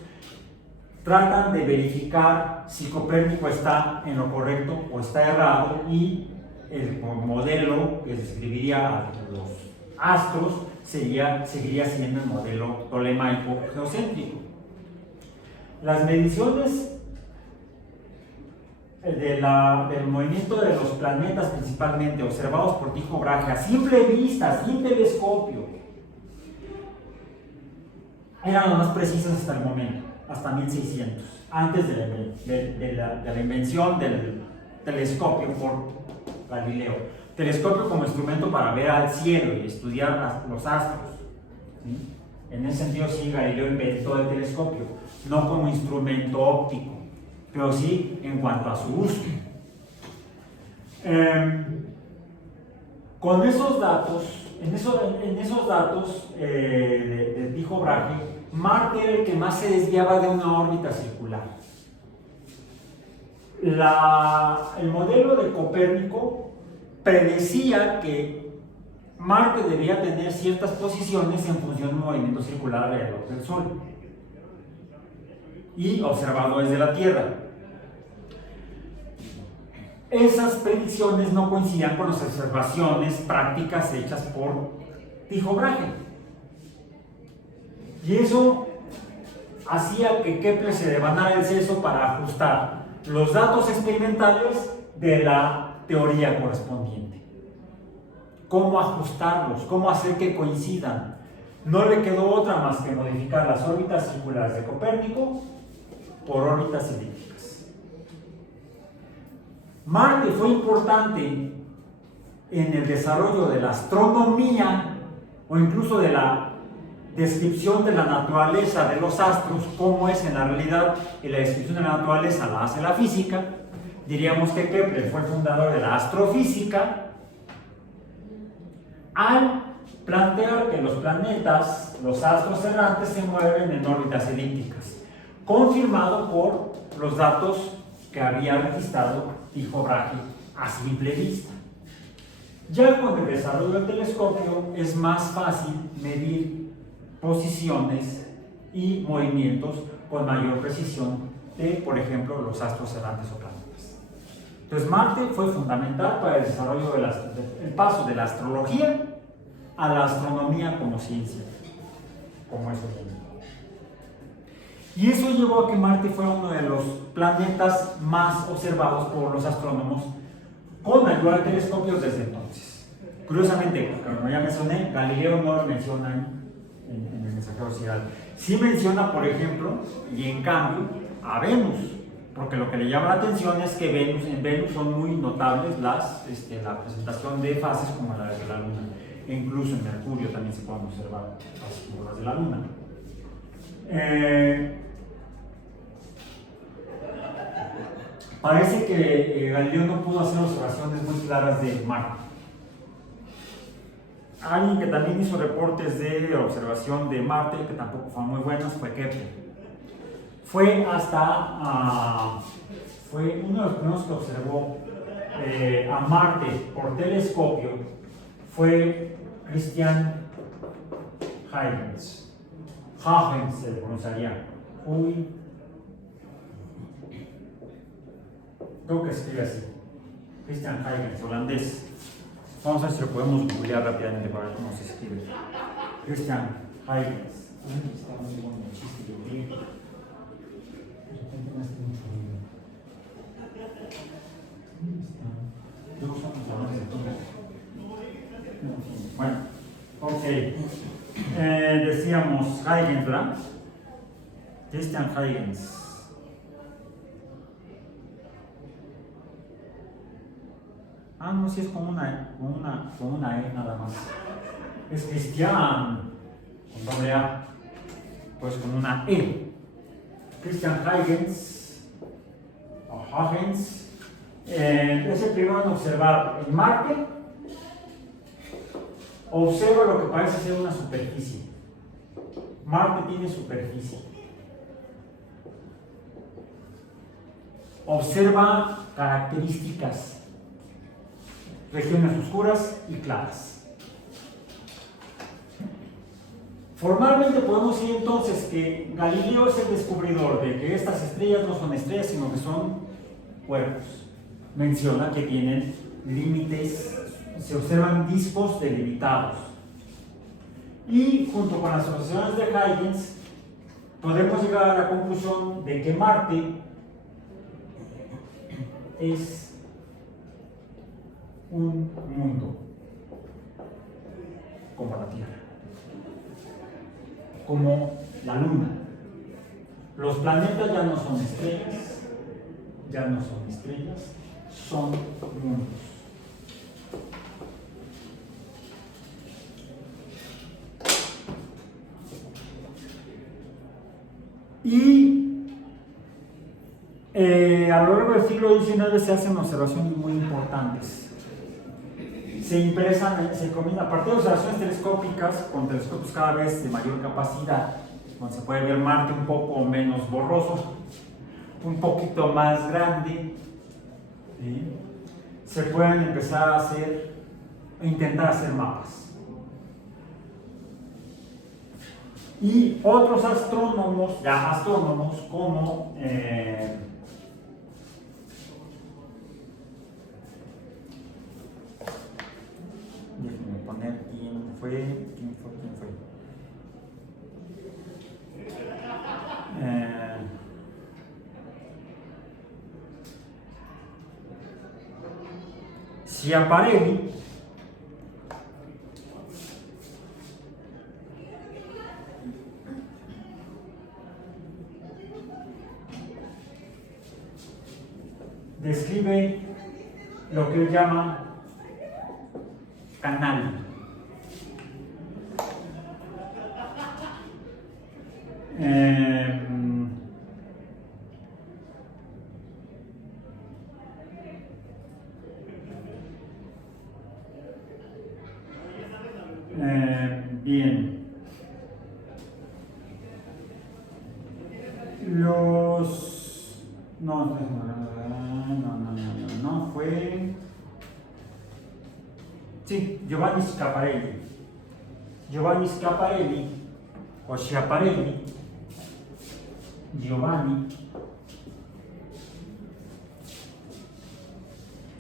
tratan de verificar si Copérnico está en lo correcto o está errado, y el modelo que describiría a los astros seguiría siendo el modelo tolemaico geocéntrico. Las mediciones del movimiento de los planetas, principalmente observados por Tycho Brahe a simple vista, sin telescopio, eran las más precisas hasta el momento, hasta 1600, antes de la invención del telescopio por Galileo. Telescopio como instrumento para ver al cielo y estudiar los astros, ¿sí? En ese sentido sí, Galileo inventó el telescopio, no como instrumento óptico, pero sí en cuanto a su uso. Con esos datos, en esos datos de Tycho Brahe, Marte era el que más se desviaba de una órbita circular. El modelo de Copérnico predecía que Marte debía tener ciertas posiciones en función del movimiento circular alrededor del Sol y observado desde la Tierra. Esas predicciones no coincidían con las observaciones prácticas hechas por Tycho Brahe. Y eso hacía que Kepler se devanara el seso para ajustar los datos experimentales de la teoría correspondiente. ¿Cómo ajustarlos? ¿Cómo hacer que coincidan? No le quedó otra más que modificar las órbitas circulares de Copérnico por órbitas elípticas. Marte fue importante en el desarrollo de la astronomía o incluso de la descripción de la naturaleza de los astros, cómo es en la realidad, y la descripción de la naturaleza la hace la física. Diríamos que Kepler fue el fundador de la astrofísica al plantear que los planetas, los astros errantes, se mueven en órbitas elípticas, confirmado por los datos que había registrado Tycho Brahe a simple vista. Ya con el desarrollo del telescopio es más fácil medir posiciones y movimientos con mayor precisión de, por ejemplo, los astros errantes o planetas. Entonces Marte fue fundamental para el desarrollo del paso de la astrología a la astronomía como ciencia, como eso mismo. Y eso llevó a que Marte fuera uno de los planetas más observados por los astrónomos con ayuda de telescopios desde entonces. Curiosamente, como ya mencioné, Galileo no lo menciona en el mensajero sideral. Sí menciona, por ejemplo, y en cambio, a Venus, porque lo que le llama la atención es que en Venus son muy notables la presentación de fases como la de la Luna. E incluso en Mercurio también se pueden observar fases como las de la Luna. Parece que Galileo no pudo hacer observaciones muy claras de Marte. Alguien que también hizo reportes de observación de Marte, que tampoco fueron muy buenos, fue Kepler. Fue uno de los primeros que observó a Marte por telescopio, fue Christian Huygens. Huygens se pronunciaría. Creo que escribe así. Christian Huygens, holandés. Vamos a ver si lo podemos googlear rápidamente para ver cómo se escribe. Christian Huygens. Está muy bueno el chiste de griego. De repente no está mucho ruido. Luego estamos hablando de todo. Bueno, ok. Decíamos Huygens, ¿verdad? Christian Huygens. Ah, no, sí es con una E nada más. Es Christian, con doble A, pues con una E. Christian Huygens, o Huygens, es el primero en observar en Marte. Observa lo que parece ser una superficie. Marte tiene superficie. Observa características, regiones oscuras y claras. Formalmente podemos decir entonces que Galileo es el descubridor de que estas estrellas no son estrellas, sino que son cuerpos. Menciona que tienen límites, se observan discos delimitados. Y junto con las observaciones de Huygens, podemos llegar a la conclusión de que Marte es un mundo como la Tierra, como la Luna. Los planetas ya no son estrellas, son mundos. Y a lo largo del siglo XIX se hacen observaciones muy importantes. Se comienza a partir de observaciones telescópicas con telescopios cada vez de mayor capacidad, donde se puede ver Marte un poco menos borroso, un poquito más grande, ¿sí? Se pueden empezar a intentar hacer mapas. Y otros astrónomos como déjenme poner quién fue. Schiaparelli describe lo que él llama canal. Bien. No fue. Sí, Giovanni Schiaparelli o Schiaparelli. Giovanni.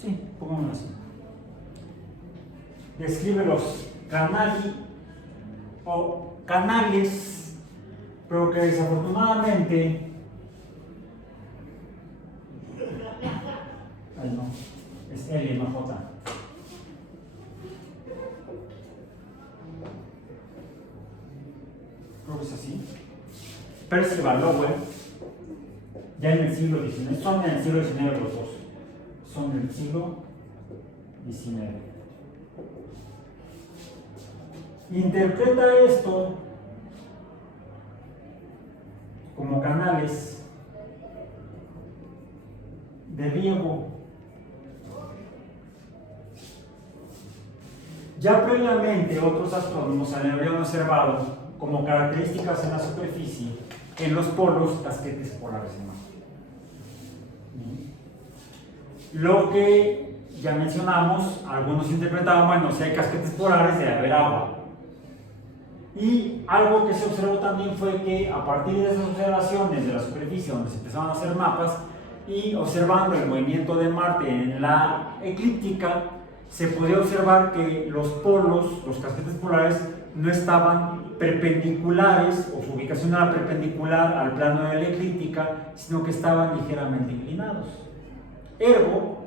Sí, pongámoslo así. Describe los canales, pero que desafortunadamente es L, no J. Creo que es así. Percival Lowell, ya en el siglo XIX, son en el siglo XIX los dos, son del siglo XIX. Interpreta esto como canales de riego. Ya previamente otros astrónomos habían observado como características en la superficie, en los polos, casquetes polares en Marte. Lo que ya mencionamos, algunos interpretaban, bueno, si hay casquetes polares debe haber agua. Y algo que se observó también fue que a partir de esas observaciones de la superficie, donde se empezaban a hacer mapas, y observando el movimiento de Marte en la eclíptica, se podía observar que los polos, los casquetes polares, no estaban perpendiculares, o su ubicación era perpendicular al plano de la eclíptica, sino que estaban ligeramente inclinados. Ergo,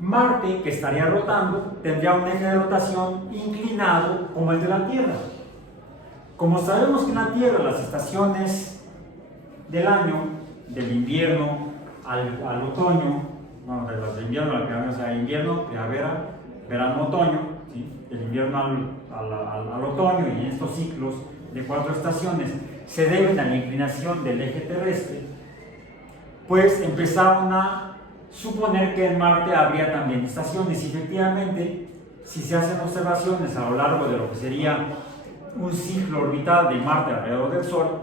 Marte, que estaría rotando, tendría un eje de rotación inclinado como el de la Tierra. Como sabemos que en la Tierra las estaciones del año, del invierno al otoño, bueno, de las de invierno a la primavera, o sea, invierno, primavera, verano, otoño, ¿sí? Del invierno al otoño, y en estos ciclos de 4 estaciones se deben a la inclinación del eje terrestre, pues empezaron a suponer que en Marte habría también estaciones, y efectivamente, si se hacen observaciones a lo largo de lo que sería un ciclo orbital de Marte alrededor del Sol,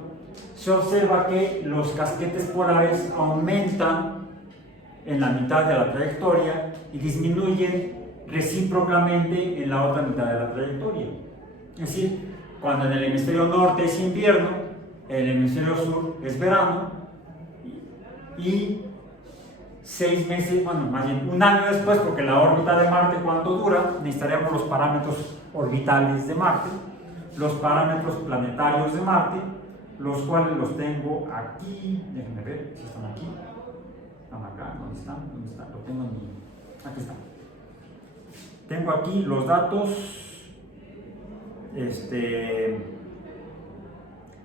se observa que los casquetes polares aumentan en la mitad de la trayectoria y disminuyen recíprocamente en la otra mitad de la trayectoria. Es decir, cuando en el hemisferio norte es invierno, en el hemisferio sur es verano, y 6 meses, bueno, más bien un año después, porque la órbita de Marte, ¿cuánto dura? Necesitaríamos los parámetros orbitales de Marte, los parámetros planetarios de Marte, los cuales los tengo aquí. Déjenme ver si están aquí. Están acá, ¿dónde están? Lo tengo en aquí está. Tengo aquí los datos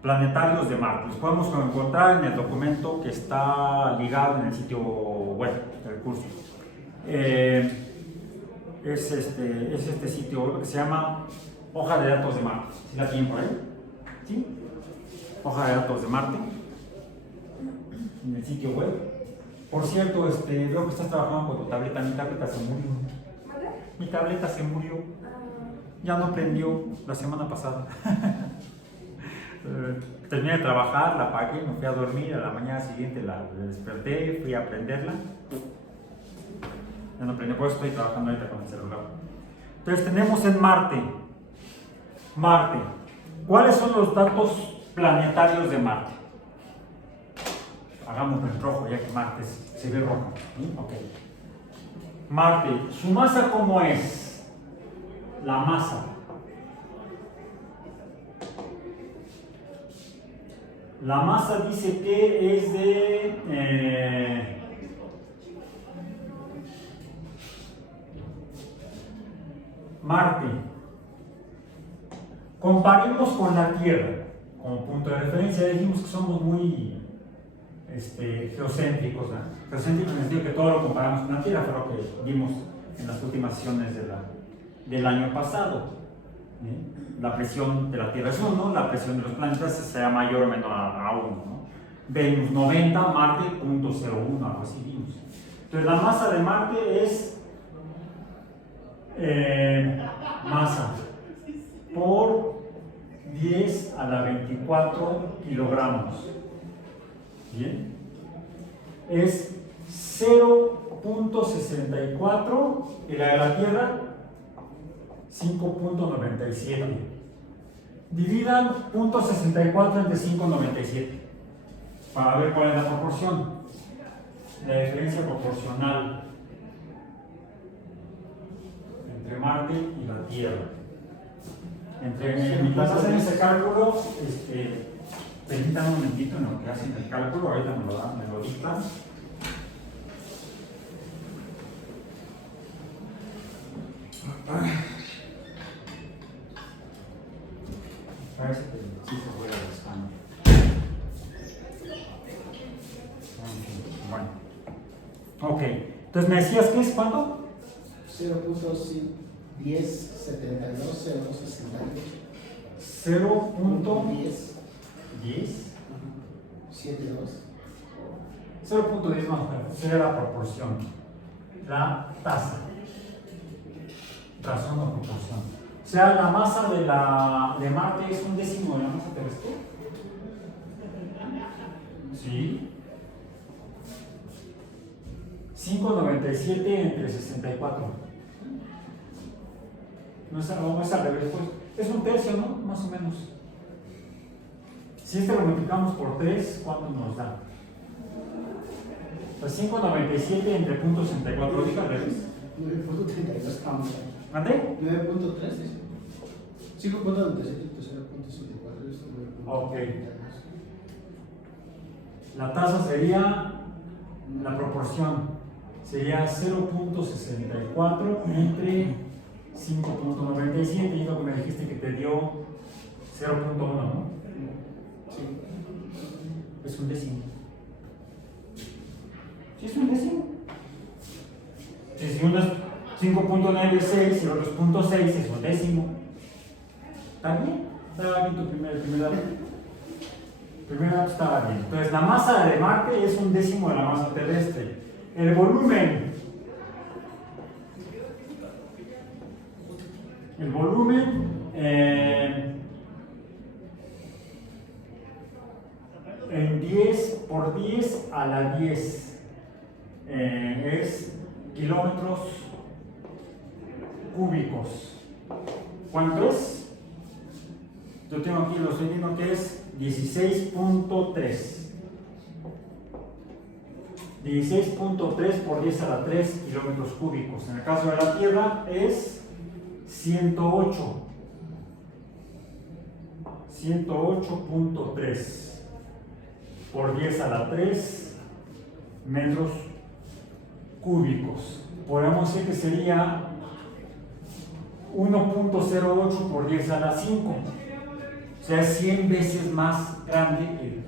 planetarios de Marte. Los podemos encontrar en el documento que está ligado en el sitio web del curso. Es este sitio web que se llama Hoja de Datos de Marte. ¿Sí la tienen por ahí? ¿Sí? Hoja de Datos de Marte en el sitio web. Por cierto, veo que estás trabajando con tu tableta. Mi tableta se murió. Mi tableta se murió. Ya no prendió la semana pasada. Terminé de trabajar, la apagué, me fui a dormir. A la mañana siguiente la desperté, fui a prenderla. Ya no prendió, por eso estoy trabajando ahorita con el celular. Entonces tenemos en Marte. ¿Cuáles son los datos planetarios de Marte? Hagámoslo en rojo, ya que Marte se ve rojo. ¿Sí? Okay. Marte, ¿su masa cómo es? La masa. La masa dice que es de... Marte. Comparemos con la Tierra como punto de referencia. Dijimos que somos muy geocéntricos, ¿no? Geocéntricos en el sentido que todo lo comparamos con la Tierra, fue lo que vimos en las últimas sesiones del año pasado. La presión de la Tierra es 1, la presión de los planetas será mayor o menor a 1. ¿no? Venus 90, Marte 0.01, algo así vimos. Entonces la masa de Marte es masa por 10 a la 24 kilogramos. Bien, es 0.64 y la de la Tierra 5.97. Dividan 0.64 entre 5.97 para ver cuál es la proporción, la diferencia proporcional entre Marte y la Tierra. Mientras hacen ese cálculo, permítanme un momentito en lo que hacen el cálculo, ahorita me lo dictan. Parece que sí se puede escanear. Bueno. Ok. Entonces, ¿me decías qué es cuánto? 0.10 más sería la proporción, la tasa, razón o proporción. O sea, la masa de Marte es 1/10 de la masa terrestre. Sí. 5.97 entre 64. No es al revés, pues. Es 1/3, ¿no? Más o menos. Si lo multiplicamos por 3, ¿cuánto nos da? Pues 5.97 entre 0.64, diga al revés. 9.32 vamos. ¿Mande? 9.3. 5.97 pues 0.74. Ok. La tasa sería, la proporción sería 0.64 entre 5.97, y lo que me dijiste que te dio 0.1, ¿no? Sí. Es 1/10. Sí, es 1/10. Si uno es 5.96 y el otro es 0.6, es 1/10. ¿Está bien? Estaba bien tu primer dato. Primer dato estaba bien. Entonces, la masa de Marte es 1/10 de la masa terrestre. El volumen. En 10 por 10 a la 10 es kilómetros cúbicos. ¿Cuánto es? Yo tengo aquí, lo estoy viendo que es 16.3. 16.3 por 10 a la 3 kilómetros cúbicos. En el caso de la Tierra es 108. 108.3 por 10 a la 3 metros cúbicos. Podemos decir que sería 1.08 por 10 a la 5. O sea, es 100 veces más grande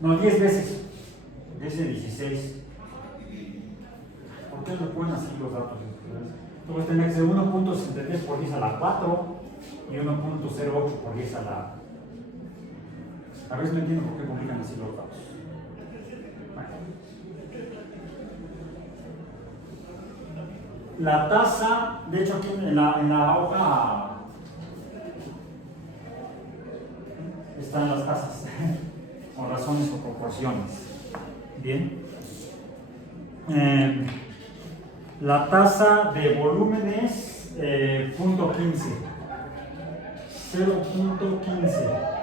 no, 10 veces. 10 de 16. ¿Por qué no pueden así los datos? Entonces tener que ser 1.63 por 10 a la 4 y 1.08 por 10 a la... A veces no entiendo por qué complican así los datos. Bueno. La tasa, de hecho aquí en la hoja están las tasas, o razones o proporciones. Bien. La tasa de volumen es 0.15. 0.15.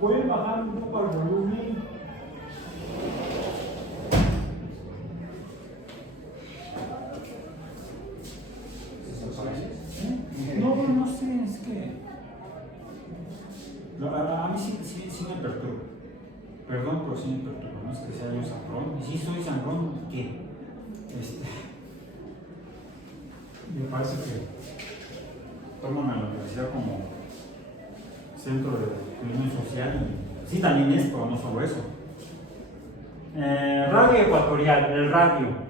¿Pueden bajar un poco el volumen? No sé, es que a mí sí me perturba. Perdón, pero sí me perturba. No es que sea yo sangrón. Y sí soy sangrón, ¿qué? Me parece que toman a la universidad como centro de inclusión social. Y sí, también es, pero no solo eso. Radio ecuatorial, el radio.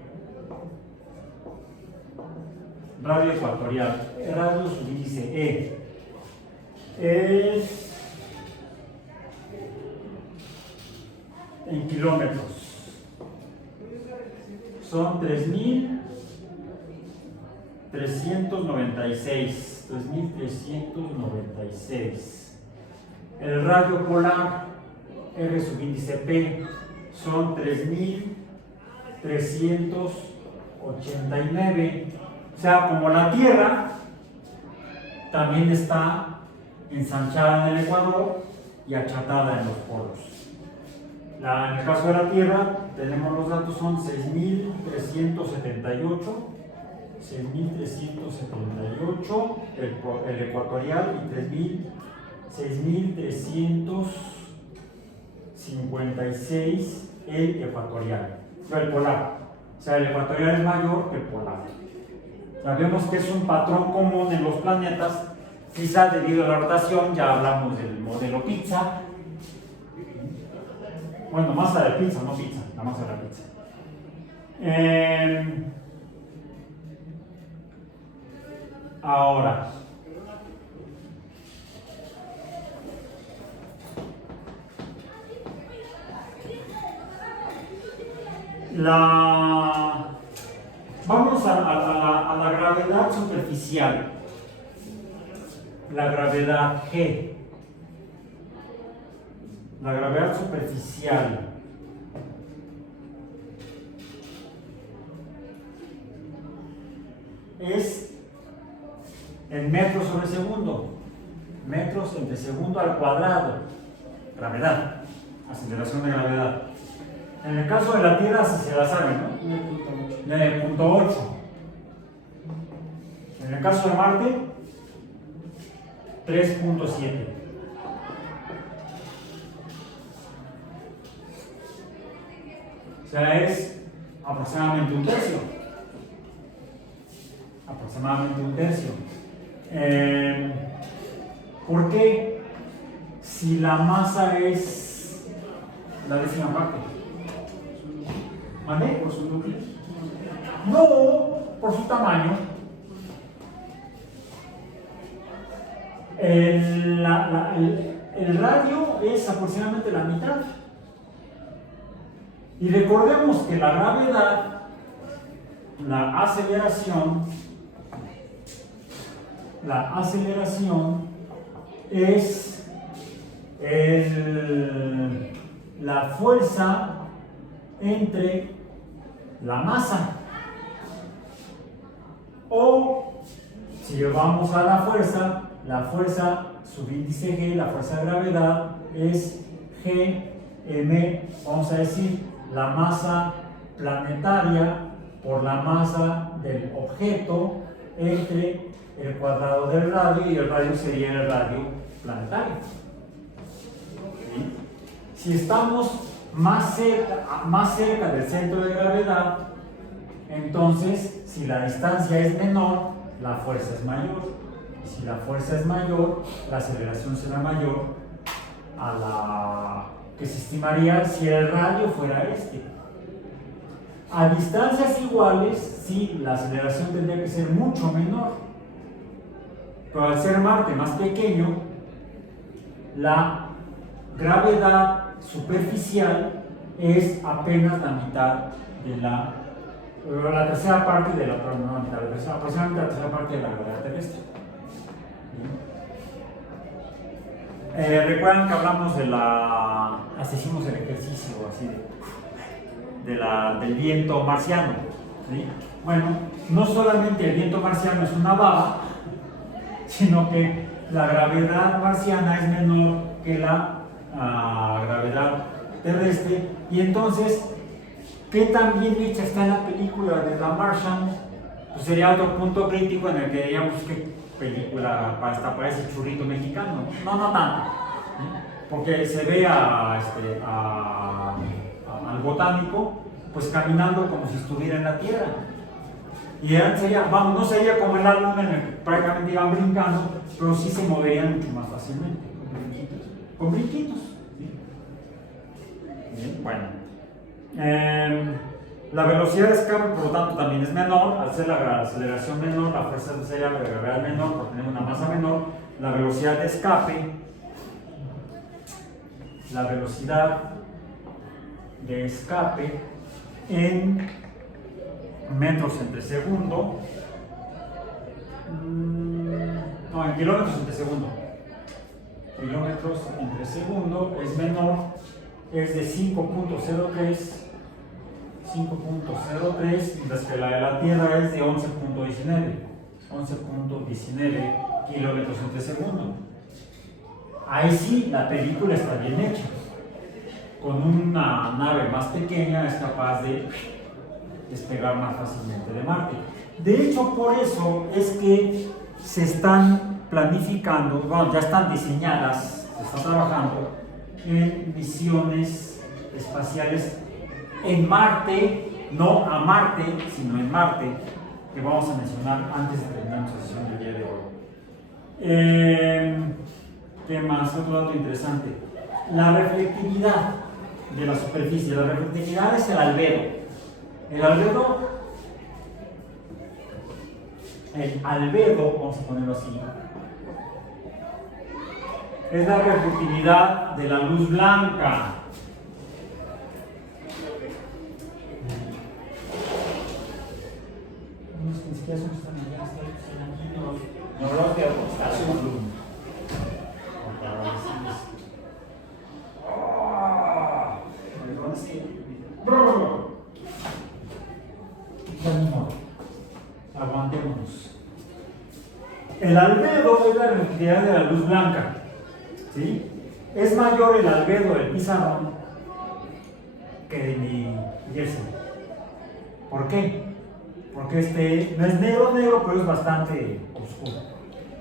Radio ecuatorial, radio subíndice E, es en kilómetros, son 3.396. El radio polar, R subíndice P, son 3.389. O sea, como la Tierra también está ensanchada en el ecuador y achatada en los polos. En el caso de la Tierra, tenemos los datos, son 6.378, el ecuatorial, y 6.356 el ecuatorial, el polar. O sea, el ecuatorial es mayor que el polar. Sabemos que es un patrón común en los planetas, quizá debido a la rotación. Ya hablamos del modelo pizza. Bueno, masa de pizza, no pizza, la masa de la pizza. Ahora, vamos a la gravedad superficial, la gravedad G. La gravedad superficial es en metros sobre segundo, metros entre segundo al cuadrado. Gravedad, aceleración de gravedad. En el caso de la Tierra, si se la sabe, ¿no? 9.8. En el caso de Marte, 3.7. O sea, es aproximadamente un tercio. Aproximadamente un tercio. ¿Por qué? Si la masa es la décima parte. ¿Vale? ¿Por su núcleo? No, por su tamaño. El radio es aproximadamente la mitad. Y recordemos que la gravedad, la aceleración es la fuerza entre la masa. O si llevamos a la fuerza subíndice G, la fuerza de gravedad, es Gm, vamos a decir, la masa planetaria por la masa del objeto entre el cuadrado del radio, y el radio sería el radio planetario. ¿Sí? Si estamos más cerca del centro de gravedad, entonces si la distancia es menor, la fuerza es mayor. Y si la fuerza es mayor, la aceleración será mayor a la que se estimaría si el radio fuera este. A distancias iguales, sí, la aceleración tendría que ser mucho menor. Pero al ser Marte más pequeño, la gravedad superficial es apenas la mitad de la tercera parte de la, no, mitad, aproximadamente la tercera parte de la gravedad terrestre. Recuerdan que hablamos de hasta hicimos el ejercicio así del viento marciano, ¿sí? Bueno, no solamente el viento marciano es una baba, sino que la gravedad marciana es menor que la gravedad terrestre, y entonces, ¿qué tan bien hecha está la película de The Martian? Pues sería otro punto crítico en el que diríamos que película hasta parece churrito mexicano. No tanto, ¿sí? Porque se ve al botánico pues caminando como si estuviera en la Tierra. Y no sería como el álbum en el que prácticamente iban brincando, pero sí se moverían mucho más fácilmente. Con brinquitos. ¿Sí? Bien, bueno. La velocidad de escape, por lo tanto, también es menor. Al ser la aceleración menor, la fuerza sería la gravedad menor, por tener una masa menor. La velocidad de escape, en metros entre segundo, no, en kilómetros entre segundo. Kilómetros entre segundo es menor, es de 5.03, mientras que la de la Tierra es de 11.19 kilómetros entre segundo. Ahí sí, la película está bien hecha. Con una nave más pequeña es capaz de despegar más fácilmente de Marte. De hecho, por eso es que se están planificando, bueno, ya están diseñadas, se está trabajando en misiones espaciales en Marte, no a Marte, sino en Marte, que vamos a mencionar antes de terminar nuestra sesión del día de hoy. ¿Qué más? Otro dato interesante. La reflectividad de la superficie. La reflectividad es el albedo. El albedo, vamos a ponerlo así, es la reflectividad de la luz blanca. Ni siquiera son están allá, están aquí, no los veo porque está su luz. Aguantémonos. El albedo es la reflectividad de la luz blanca, ¿sí? Es mayor el albedo del pizarrón que de mi jersey. ¿Por qué? Porque este no es negro, pero es bastante oscuro.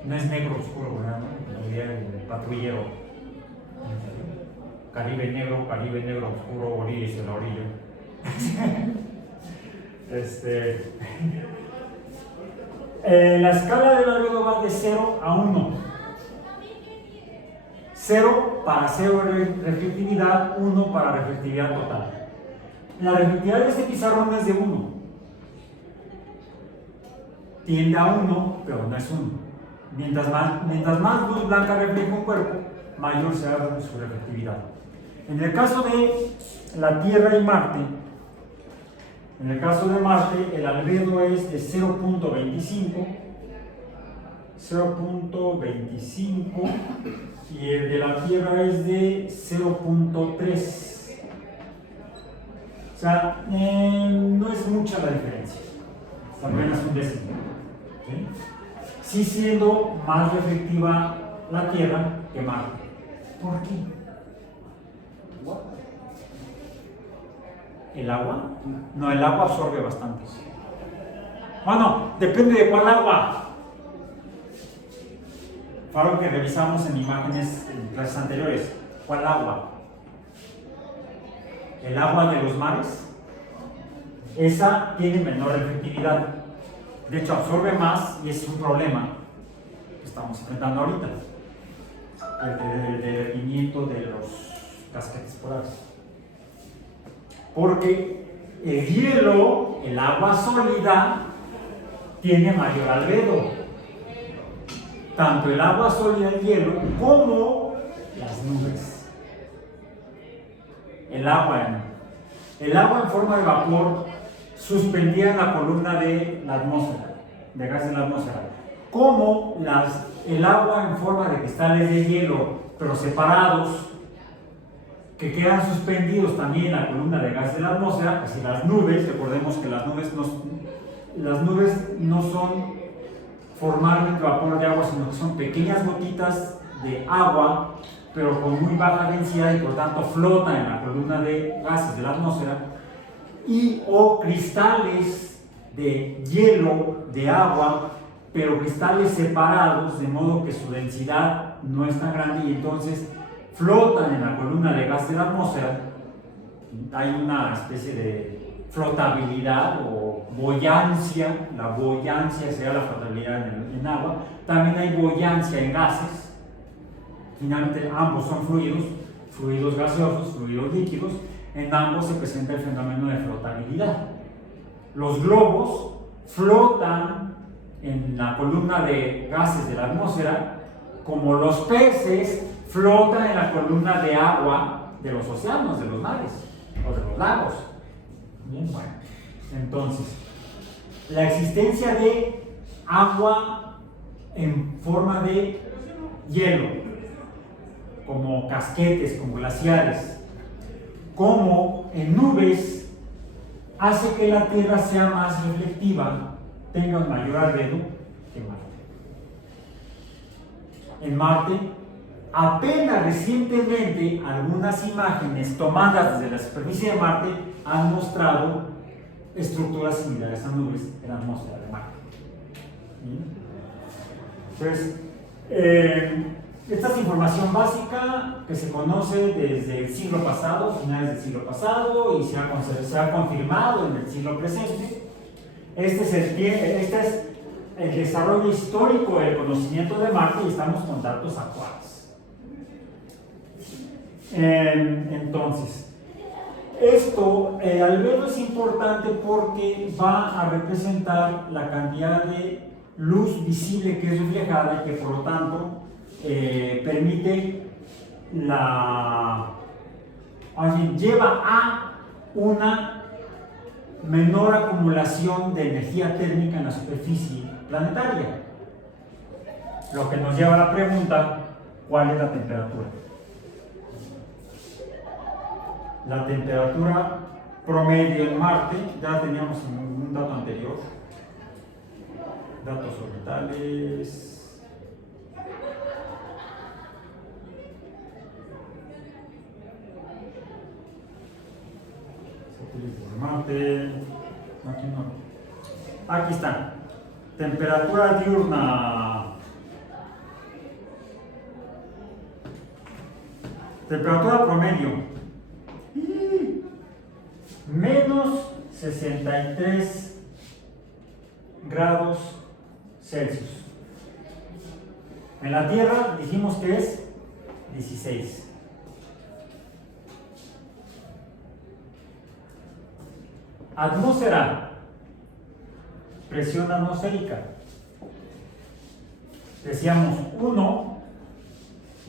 No es negro oscuro, ¿verdad? Como diría el patrullero. Caribe negro oscuro, orilla y la orilla. La escala del albedo va de 0 a 1. 0 para cero reflectividad, 1 para reflectividad total. La reflectividad de este pizarrón es de 1. Tiende a 1, pero no es 1. Mientras más luz blanca refleja un cuerpo, mayor será su reflectividad. En el caso de la Tierra y Marte, en el caso de Marte, el albedo es de 0.25 y el de la Tierra es de 0.3. O sea, no es mucha la diferencia, es apenas un décimo. ¿Sí? Sí siendo más reflectiva la Tierra que Marte. ¿Por qué? ¿El agua? No, el agua absorbe bastante. Bueno, depende de cuál agua. Fue algo que revisamos en imágenes en clases anteriores. ¿Cuál agua? el agua de los mares, esa tiene menor efectividad. De hecho, absorbe más y es un problema que estamos enfrentando ahorita. El derretimiento de los casquetes polares. Porque el hielo, el agua sólida, tiene mayor albedo. Tanto el agua sólida, el hielo, como las nubes. El agua en forma de vapor suspendida en la columna de la atmósfera, de gas de la atmósfera. Como el agua en forma de cristales de hielo, pero separados, que quedan suspendidos también en la columna de gas de la atmósfera, así las nubes. Recordemos que las nubes no son formalmente vapor de agua, sino que son pequeñas gotitas de agua, pero con muy baja densidad y por tanto flotan en la columna de gases de la atmósfera, o cristales de hielo, de agua, pero cristales separados, de modo que su densidad no es tan grande y entonces flotan en la columna de gas de la atmósfera. Hay una especie de flotabilidad o buoyancia. La buoyancia sería la flotabilidad en agua. También hay buoyancia en gases. Finalmente ambos son fluidos gaseosos, fluidos líquidos. En ambos se presenta el fenómeno de flotabilidad. Los globos flotan en la columna de gases de la atmósfera, como los peces flotan en la columna de agua de los océanos, de los mares o de los lagos. Bien, bueno. Entonces, la existencia de agua en forma de hielo, como casquetes, como glaciares, como en nubes, hace que la Tierra sea más reflectiva, tenga un mayor albedo que Marte. En Marte, apenas recientemente, algunas imágenes tomadas desde la superficie de Marte han mostrado estructuras similares a nubes en la atmósfera de Marte. Entonces, esta es información básica que se conoce desde el siglo pasado, finales del siglo pasado, y se ha confirmado en el siglo presente. Este es el desarrollo histórico del conocimiento de Marte y estamos con datos actuales. Entonces, el albedo es importante porque va a representar la cantidad de luz visible que es reflejada y que por lo tanto permite lleva a una menor acumulación de energía térmica en la superficie planetaria. Lo que nos lleva a la pregunta, ¿cuál es la temperatura? La temperatura promedio en Marte, ya teníamos un dato anterior, datos orbitales. Satélites de Marte, aquí no. Aquí está. Temperatura diurna. Temperatura promedio. Menos 63 grados Celsius. En la Tierra dijimos que es 16. Atmósfera, presión atmosférica. Decíamos 1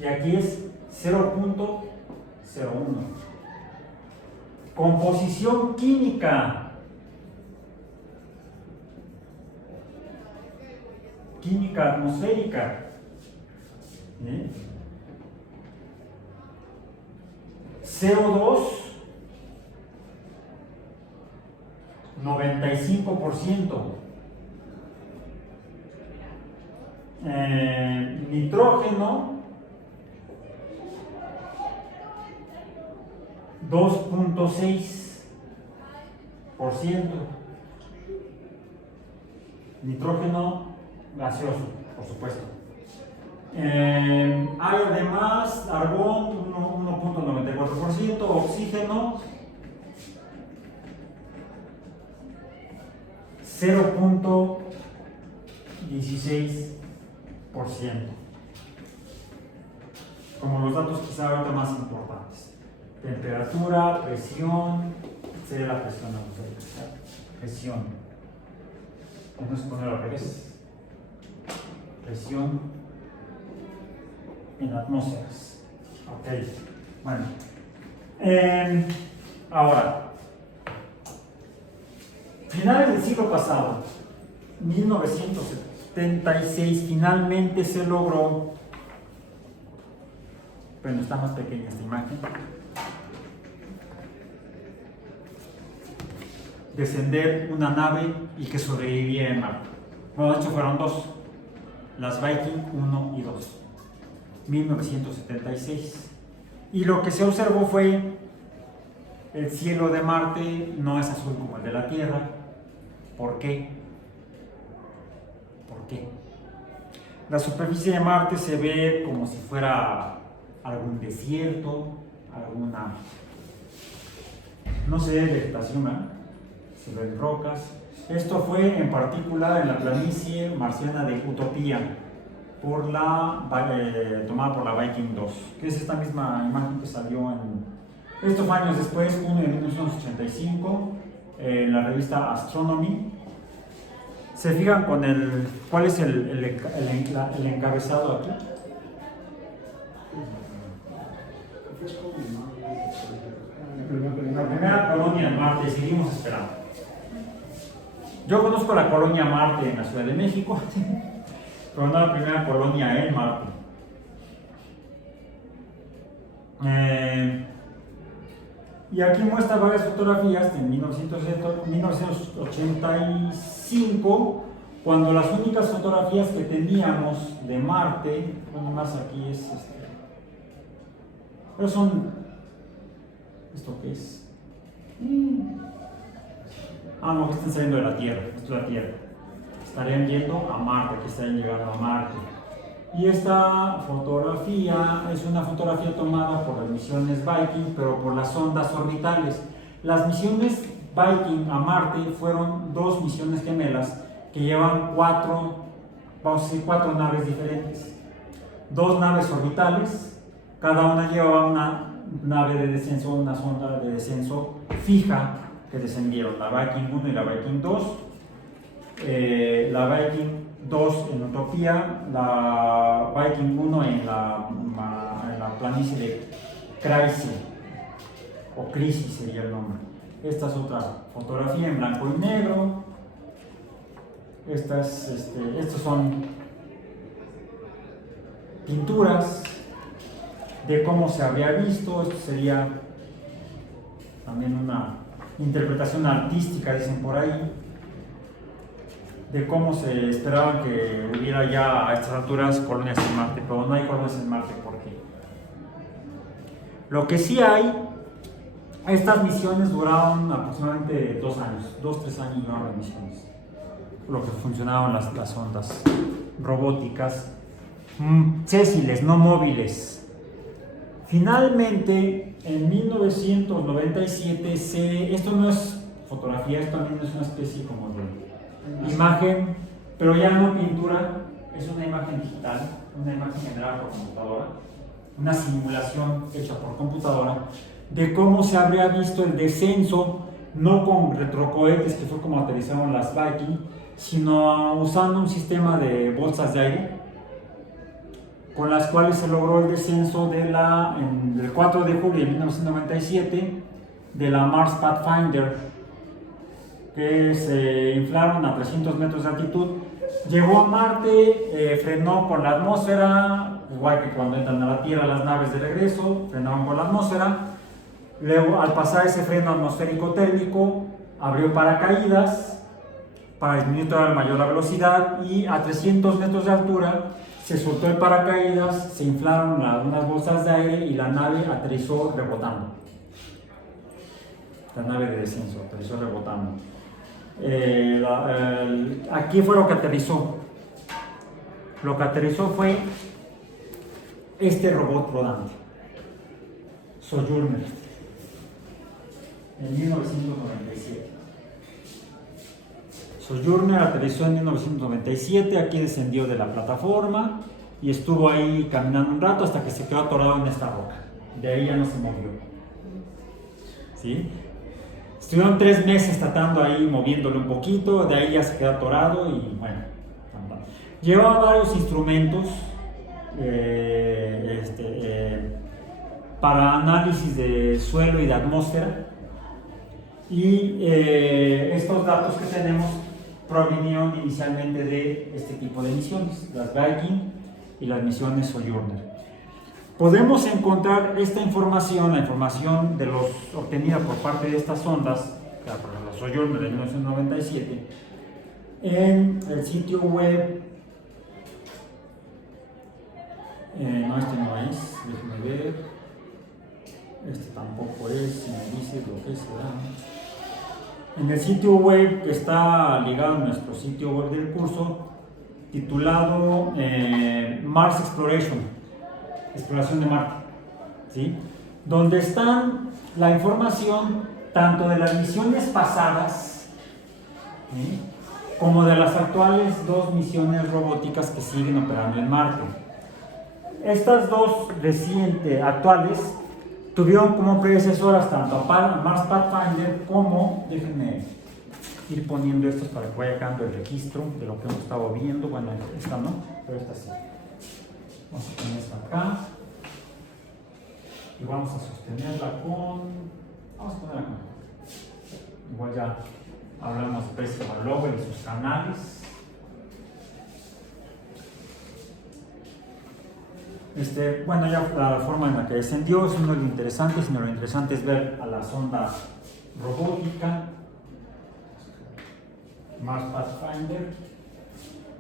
y aquí es 0.01. Composición química. Química atmosférica. CO2, 95%. Nitrógeno, 2.6%. Nitrógeno gaseoso, por supuesto. Hay además argón, 1.94%, oxígeno 0.16%. Como los datos quizá ahorita más importantes. Temperatura, presión, sería la presión atmosférica. Presión. Vamos a poner al revés. Presión en atmósferas. Ok. Bueno. Ahora, finales del siglo pasado, 1976, finalmente se logró, bueno, está más pequeña esta imagen, descender una nave y que sobreviviera en Marte. Bueno, de hecho fueron dos, las Viking 1 y 2, 1976. Y lo que se observó fue el cielo de Marte no es azul como el de la Tierra. ¿Por qué? ¿Por qué? La superficie de Marte se ve como si fuera algún desierto, alguna, no se ve vegetación, ¿eh? Se ven rocas. Esto fue en particular en la planicie marciana de Utopía, tomada por la Viking 2, que es esta misma imagen que salió estos años después, junio de 1985, en la revista Astronomy. Se fijan con ¿cuál es el encabezado aquí? La primera colonia en Marte, seguimos esperando. Yo conozco la colonia Marte en la Ciudad de México, pero no la primera colonia en Marte. Y aquí muestra varias fotografías de 1985, cuando las únicas fotografías que teníamos de Marte, bueno, más aquí es pero son, ¿esto qué es? No, que están saliendo de la Tierra, esto es la Tierra. Estarían yendo a Marte, que estarían llegando a Marte. Y esta fotografía es una fotografía tomada por las misiones Viking, pero por las sondas orbitales. Las misiones Viking a Marte fueron dos misiones gemelas que llevan cuatro naves diferentes. Dos naves orbitales, cada una llevaba una nave de descenso, una sonda de descenso fija que descendieron, la Viking 1 y la Viking 2. La Viking 2 en Utopía, la Viking 1 en la planicie de Crisis, o Crisis sería el nombre. Esta es otra fotografía en blanco y negro. Estos son pinturas de cómo se habría visto. Esto sería también una interpretación artística, dicen por ahí, de cómo se esperaba que hubiera ya a estas alturas colonias en Marte, pero no hay colonias en Marte. ¿Por qué? Lo que sí hay, estas misiones duraron aproximadamente 2 años, 2-3 años duraron las misiones, lo que funcionaban las ondas robóticas, sésiles, no móviles. Finalmente, en 1997, esto no es fotografía, esto también es una especie como de imagen, pero ya no pintura, es una imagen digital, una imagen generada por computadora, una simulación hecha por computadora de cómo se habría visto el descenso, no con retrocohetes, que fue como aterrizaron las Viking, sino usando un sistema de bolsas de aire, con las cuales se logró el descenso del 4 de julio de 1997 de la Mars Pathfinder, que se inflaron a 300 metros de altitud. Llegó a Marte, frenó con la atmósfera, igual que cuando entran a la Tierra las naves de regreso, frenaban con la atmósfera. Luego, al pasar ese freno atmosférico térmico, abrió paracaídas para disminuir todavía mayor la velocidad, y a 300 metros de altura se soltó el paracaídas, se inflaron unas bolsas de aire y la nave aterrizó rebotando. La nave de descenso aterrizó rebotando. Aquí fue lo que aterrizó. Lo que aterrizó fue este robot rodante, Sojourner, en 1997. Sojourner aterrizó en 1997, aquí descendió de la plataforma y estuvo ahí caminando un rato hasta que se quedó atorado en esta roca. De ahí ya no se movió. ¿Sí? Estuvieron 3 meses tratando ahí, moviéndolo un poquito, de ahí ya se quedó atorado y bueno. Llevaba varios instrumentos para análisis de suelo y de atmósfera. Y estos datos que tenemos provinieron inicialmente de este tipo de misiones, las Viking y las misiones Sojourner. Podemos encontrar esta información, la información de los obtenida por parte de estas sondas, la Sojourner de 1997, en el sitio web. No, este no es, déjenme ver. Este tampoco es, si me dice lo que será. En el sitio web que está ligado a nuestro sitio web del curso, titulado Mars Exploration, exploración de Marte, ¿sí? Donde están la información tanto de las misiones pasadas, ¿sí?, como de las actuales 2 misiones robóticas que siguen operando en Marte. Estas 2 recientes, actuales, tuvieron como predecesoras tanto a Mars Pathfinder como, déjenme ir poniendo estos para que vaya quedando el registro de lo que hemos estado viendo. Bueno, esta no, pero esta sí. Vamos a poner esta acá y vamos a sostenerla con, vamos a ponerla con, igual ya hablamos de Percival Lowell y sus canales. Bueno, ya la forma en la que descendió es uno de lo interesante, sino lo interesante es ver a la sonda robótica Mars Pathfinder,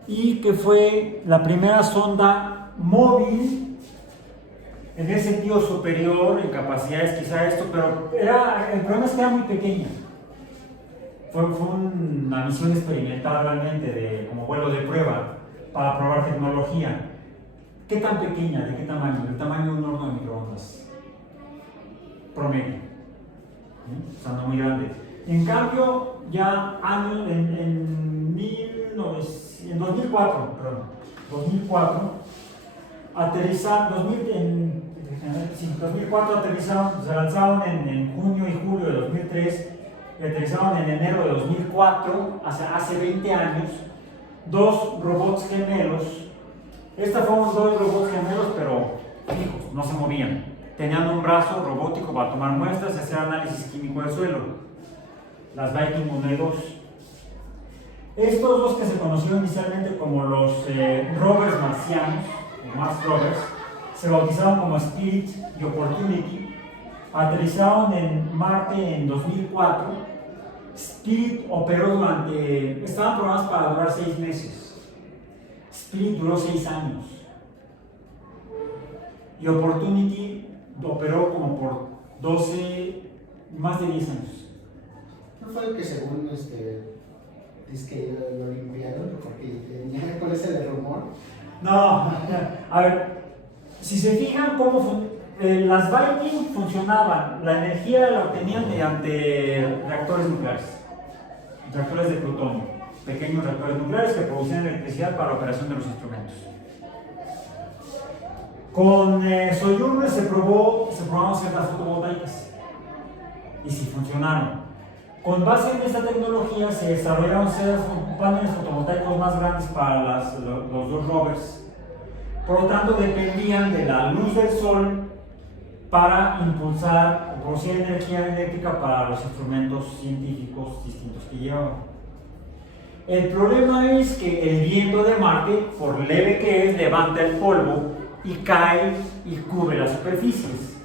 y que fue la primera sonda móvil en el sentido superior en capacidades, quizá esto, pero el problema es que era muy pequeña. Fue una misión experimental realmente, como vuelo de prueba, para probar tecnología. ¿Qué tan pequeña? ¿De qué tamaño? Del tamaño de un horno de microondas promedio. O sea, no muy grande. En cambio, ya en 2004 aterrizaron, en 2004 aterrizaron, se lanzaron en junio y julio de 2003 y aterrizaron en enero de 2004, hace 20 años, 2 robots gemelos. Estos fueron 2 robots gemelos, pero fijos, no se movían. Tenían un brazo robótico para tomar muestras y hacer análisis químico del suelo. Las Viking 1 y 2. Estos 2 que se conocieron inicialmente como los rovers marcianos, o Mars rovers, se bautizaron como Spirit y Opportunity. Aterrizaron en Marte en 2004. Spirit operó estaban programados para durar 6 meses. Spirit duró 6 años. Y Opportunity operó como por más de 10 años. ¿No fue el que según dice que lo limpiaron? Porque ¿cuál es el rumor? No, a ver, si se fijan cómo las Viking funcionaban, la energía la obtenían mediante reactores nucleares, reactores de plutonio, pequeños reactores nucleares que producían electricidad para la operación de los instrumentos. Con Sojourner se probaron ciertas fotovoltaicas y sí funcionaron. Con base en esta tecnología se desarrollaron paneles fotovoltaicos más grandes para los 2 rovers. Por lo tanto, dependían de la luz del sol para impulsar o producir energía eléctrica para los instrumentos científicos distintos que llevaban. El problema es que el viento de Marte, por leve que es, levanta el polvo y cae y cubre las superficies.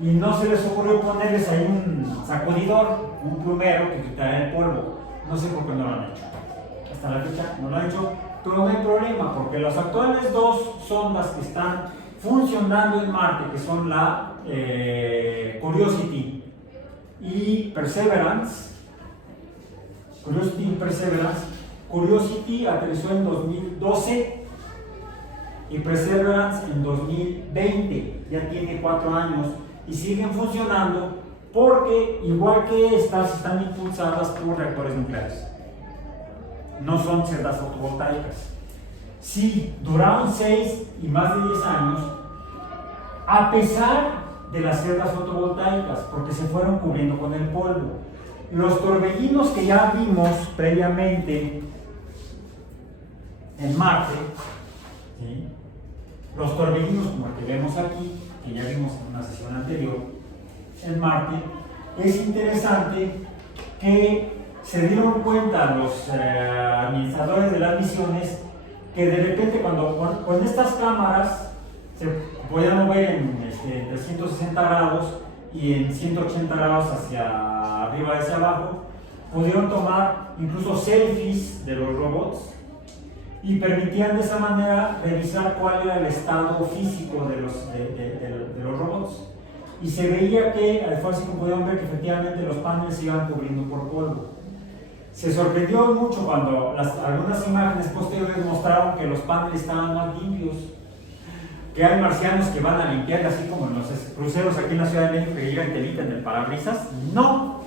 Y no se les ocurrió ponerles ahí un sacudidor, un plumero que quitara el polvo. No sé por qué no lo han hecho. Hasta la fecha no lo han hecho, pero no hay problema, porque las actuales 2 sondas que están funcionando en Marte, que son la Curiosity y Perseverance, Curiosity aterrizó en 2012 y Perseverance en 2020, ya tiene 4 años y siguen funcionando porque, igual que estas, están impulsadas por reactores nucleares. no son celdas fotovoltaicas. Sí, duraron 6 y más de 10 años, a pesar de las celdas fotovoltaicas, porque se fueron cubriendo con el polvo. Los torbellinos que ya vimos previamente en Marte, ¿sí? Los torbellinos como el que vemos aquí, que ya vimos en una sesión anterior, en Marte, es interesante que se dieron cuenta los administradores de las misiones que de repente con estas cámaras se podían mover en 360 grados y en 180 grados hacia arriba y hacia abajo, pudieron tomar incluso selfies de los robots y permitían de esa manera revisar cuál era el estado físico de los robots. Y se veía que, al fue así como pudieron ver, que efectivamente los paneles se iban cubriendo por polvo. Se sorprendió mucho cuando algunas imágenes posteriores mostraron que los paneles estaban más limpios, que hay marcianos que van a limpiar, así como en los cruceros aquí en la Ciudad de México que llegan y te limpian el parabrisas. No,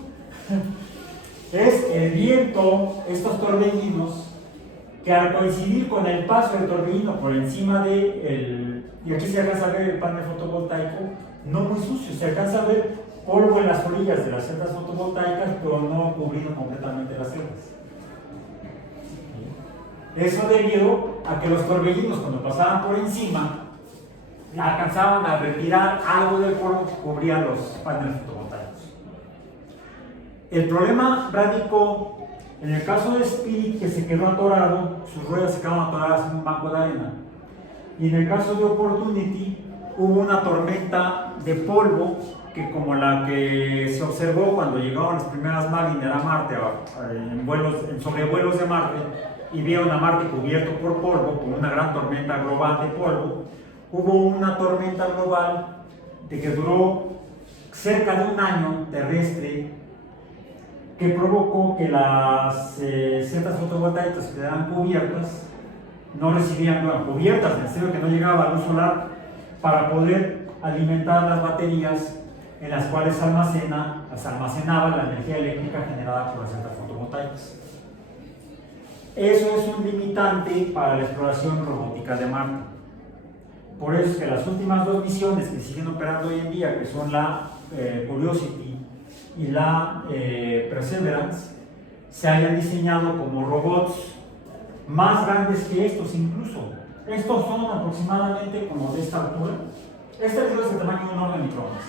es el viento, estos torbellinos, que al coincidir con el paso del torbellino por encima y aquí se alcanza a ver el panel fotovoltaico, no muy sucio, se alcanza a ver polvo en las orillas de las celdas fotovoltaicas, pero no cubriendo completamente las celdas. Eso debido a que los torbellinos, cuando pasaban por encima, alcanzaban a retirar algo del polvo que cubría los paneles fotovoltaicos. El problema radicó en el caso de Spirit, que se quedó atorado, sus ruedas se quedaron atoradas en un banco de arena. Y en el caso de Opportunity, hubo una tormenta de polvo que, como la que se observó cuando llegaron las primeras Mariner a Marte, en sobrevuelos de Marte, y vieron a Marte cubierto por polvo, con una gran tormenta global de polvo. Hubo una tormenta global que duró cerca de un año terrestre, que provocó que las celdas fotovoltaicas que quedaban cubiertas, no recibían, cubiertas, en serio que no llegaba luz solar para poder alimentar las baterías en las cuales se almacenaba la energía eléctrica generada por las celdas fotovoltaicas. Eso es un limitante para la exploración robótica de Marte. Por eso es que las últimas 2 misiones que siguen operando hoy en día, que son la Curiosity y la Perseverance, se hayan diseñado como robots más grandes que estos incluso. Estos son aproximadamente como de esta altura. Este es el tamaño de un horno de microondas.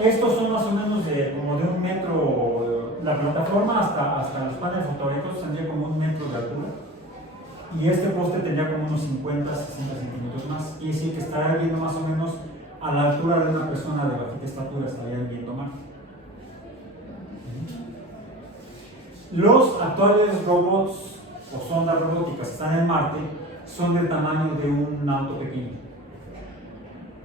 Estos son más o menos como de 1 metro, la plataforma hasta los paneles fotovoltaicos tendría como 1 metro de altura. Y este poste tendría como unos 50, 60 centímetros más. Y es decir, que estaría viendo más o menos a la altura de una persona de bajita estatura, estaría viendo más. Los actuales robots o sondas robóticas que están en Marte son del tamaño de un auto pequeño.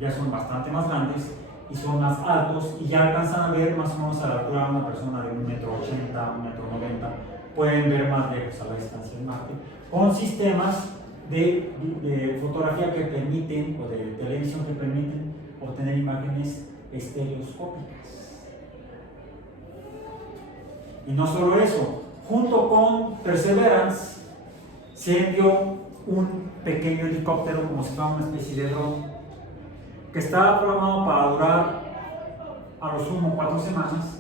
Ya son bastante más grandes y son más altos y ya alcanzan a ver más o menos a la altura de una persona de 1,80 m, 1,90 m. Pueden ver más lejos a la distancia en Marte, con sistemas de fotografía que permiten, o de televisión que permiten obtener imágenes estereoscópicas. Y no solo eso, junto con Perseverance se envió un pequeño helicóptero, como si fuera una especie de dron, que estaba programado para durar a lo sumo 4 semanas.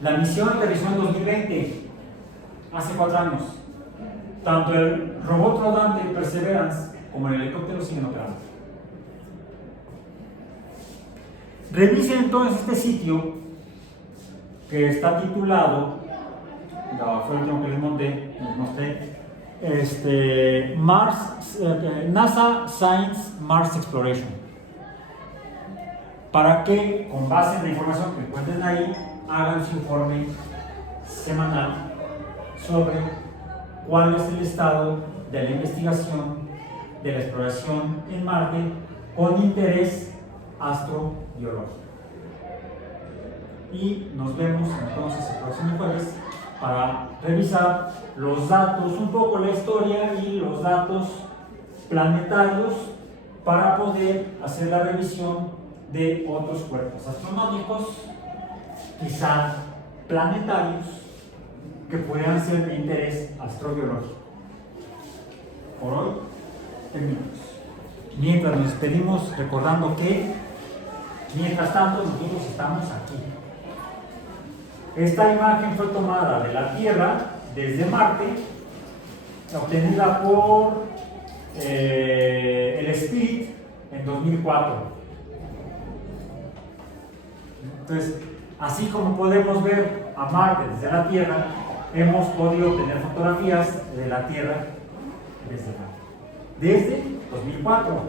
La misión aterrizó en 2020, hace 4 años. Tanto el robot rodante Perseverance como el helicóptero siguen operando. Revisen entonces este sitio, que está titulado, fue el último que les mostré, NASA Science Mars Exploration, para que, con base en la información que encuentren ahí, hagan su informe semanal sobre cuál es el estado de la investigación de la exploración en Marte con interés astrobiológico. Y nos vemos entonces el próximo jueves para revisar los datos, un poco la historia y los datos planetarios, para poder hacer la revisión de otros cuerpos astronómicos, quizá planetarios, que pudieran ser de interés astrobiológico. Por hoy, terminamos. Mientras nos despedimos recordando que, mientras tanto, nosotros estamos aquí. Esta imagen fue tomada de la Tierra desde Marte, obtenida por el Spirit en 2004. Entonces, así como podemos ver a Marte desde la Tierra, hemos podido obtener fotografías de la Tierra desde Marte. Desde 2004.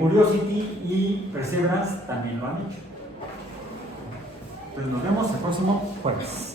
Curiosity y Perseverance también lo han hecho. Pues nos vemos el próximo jueves.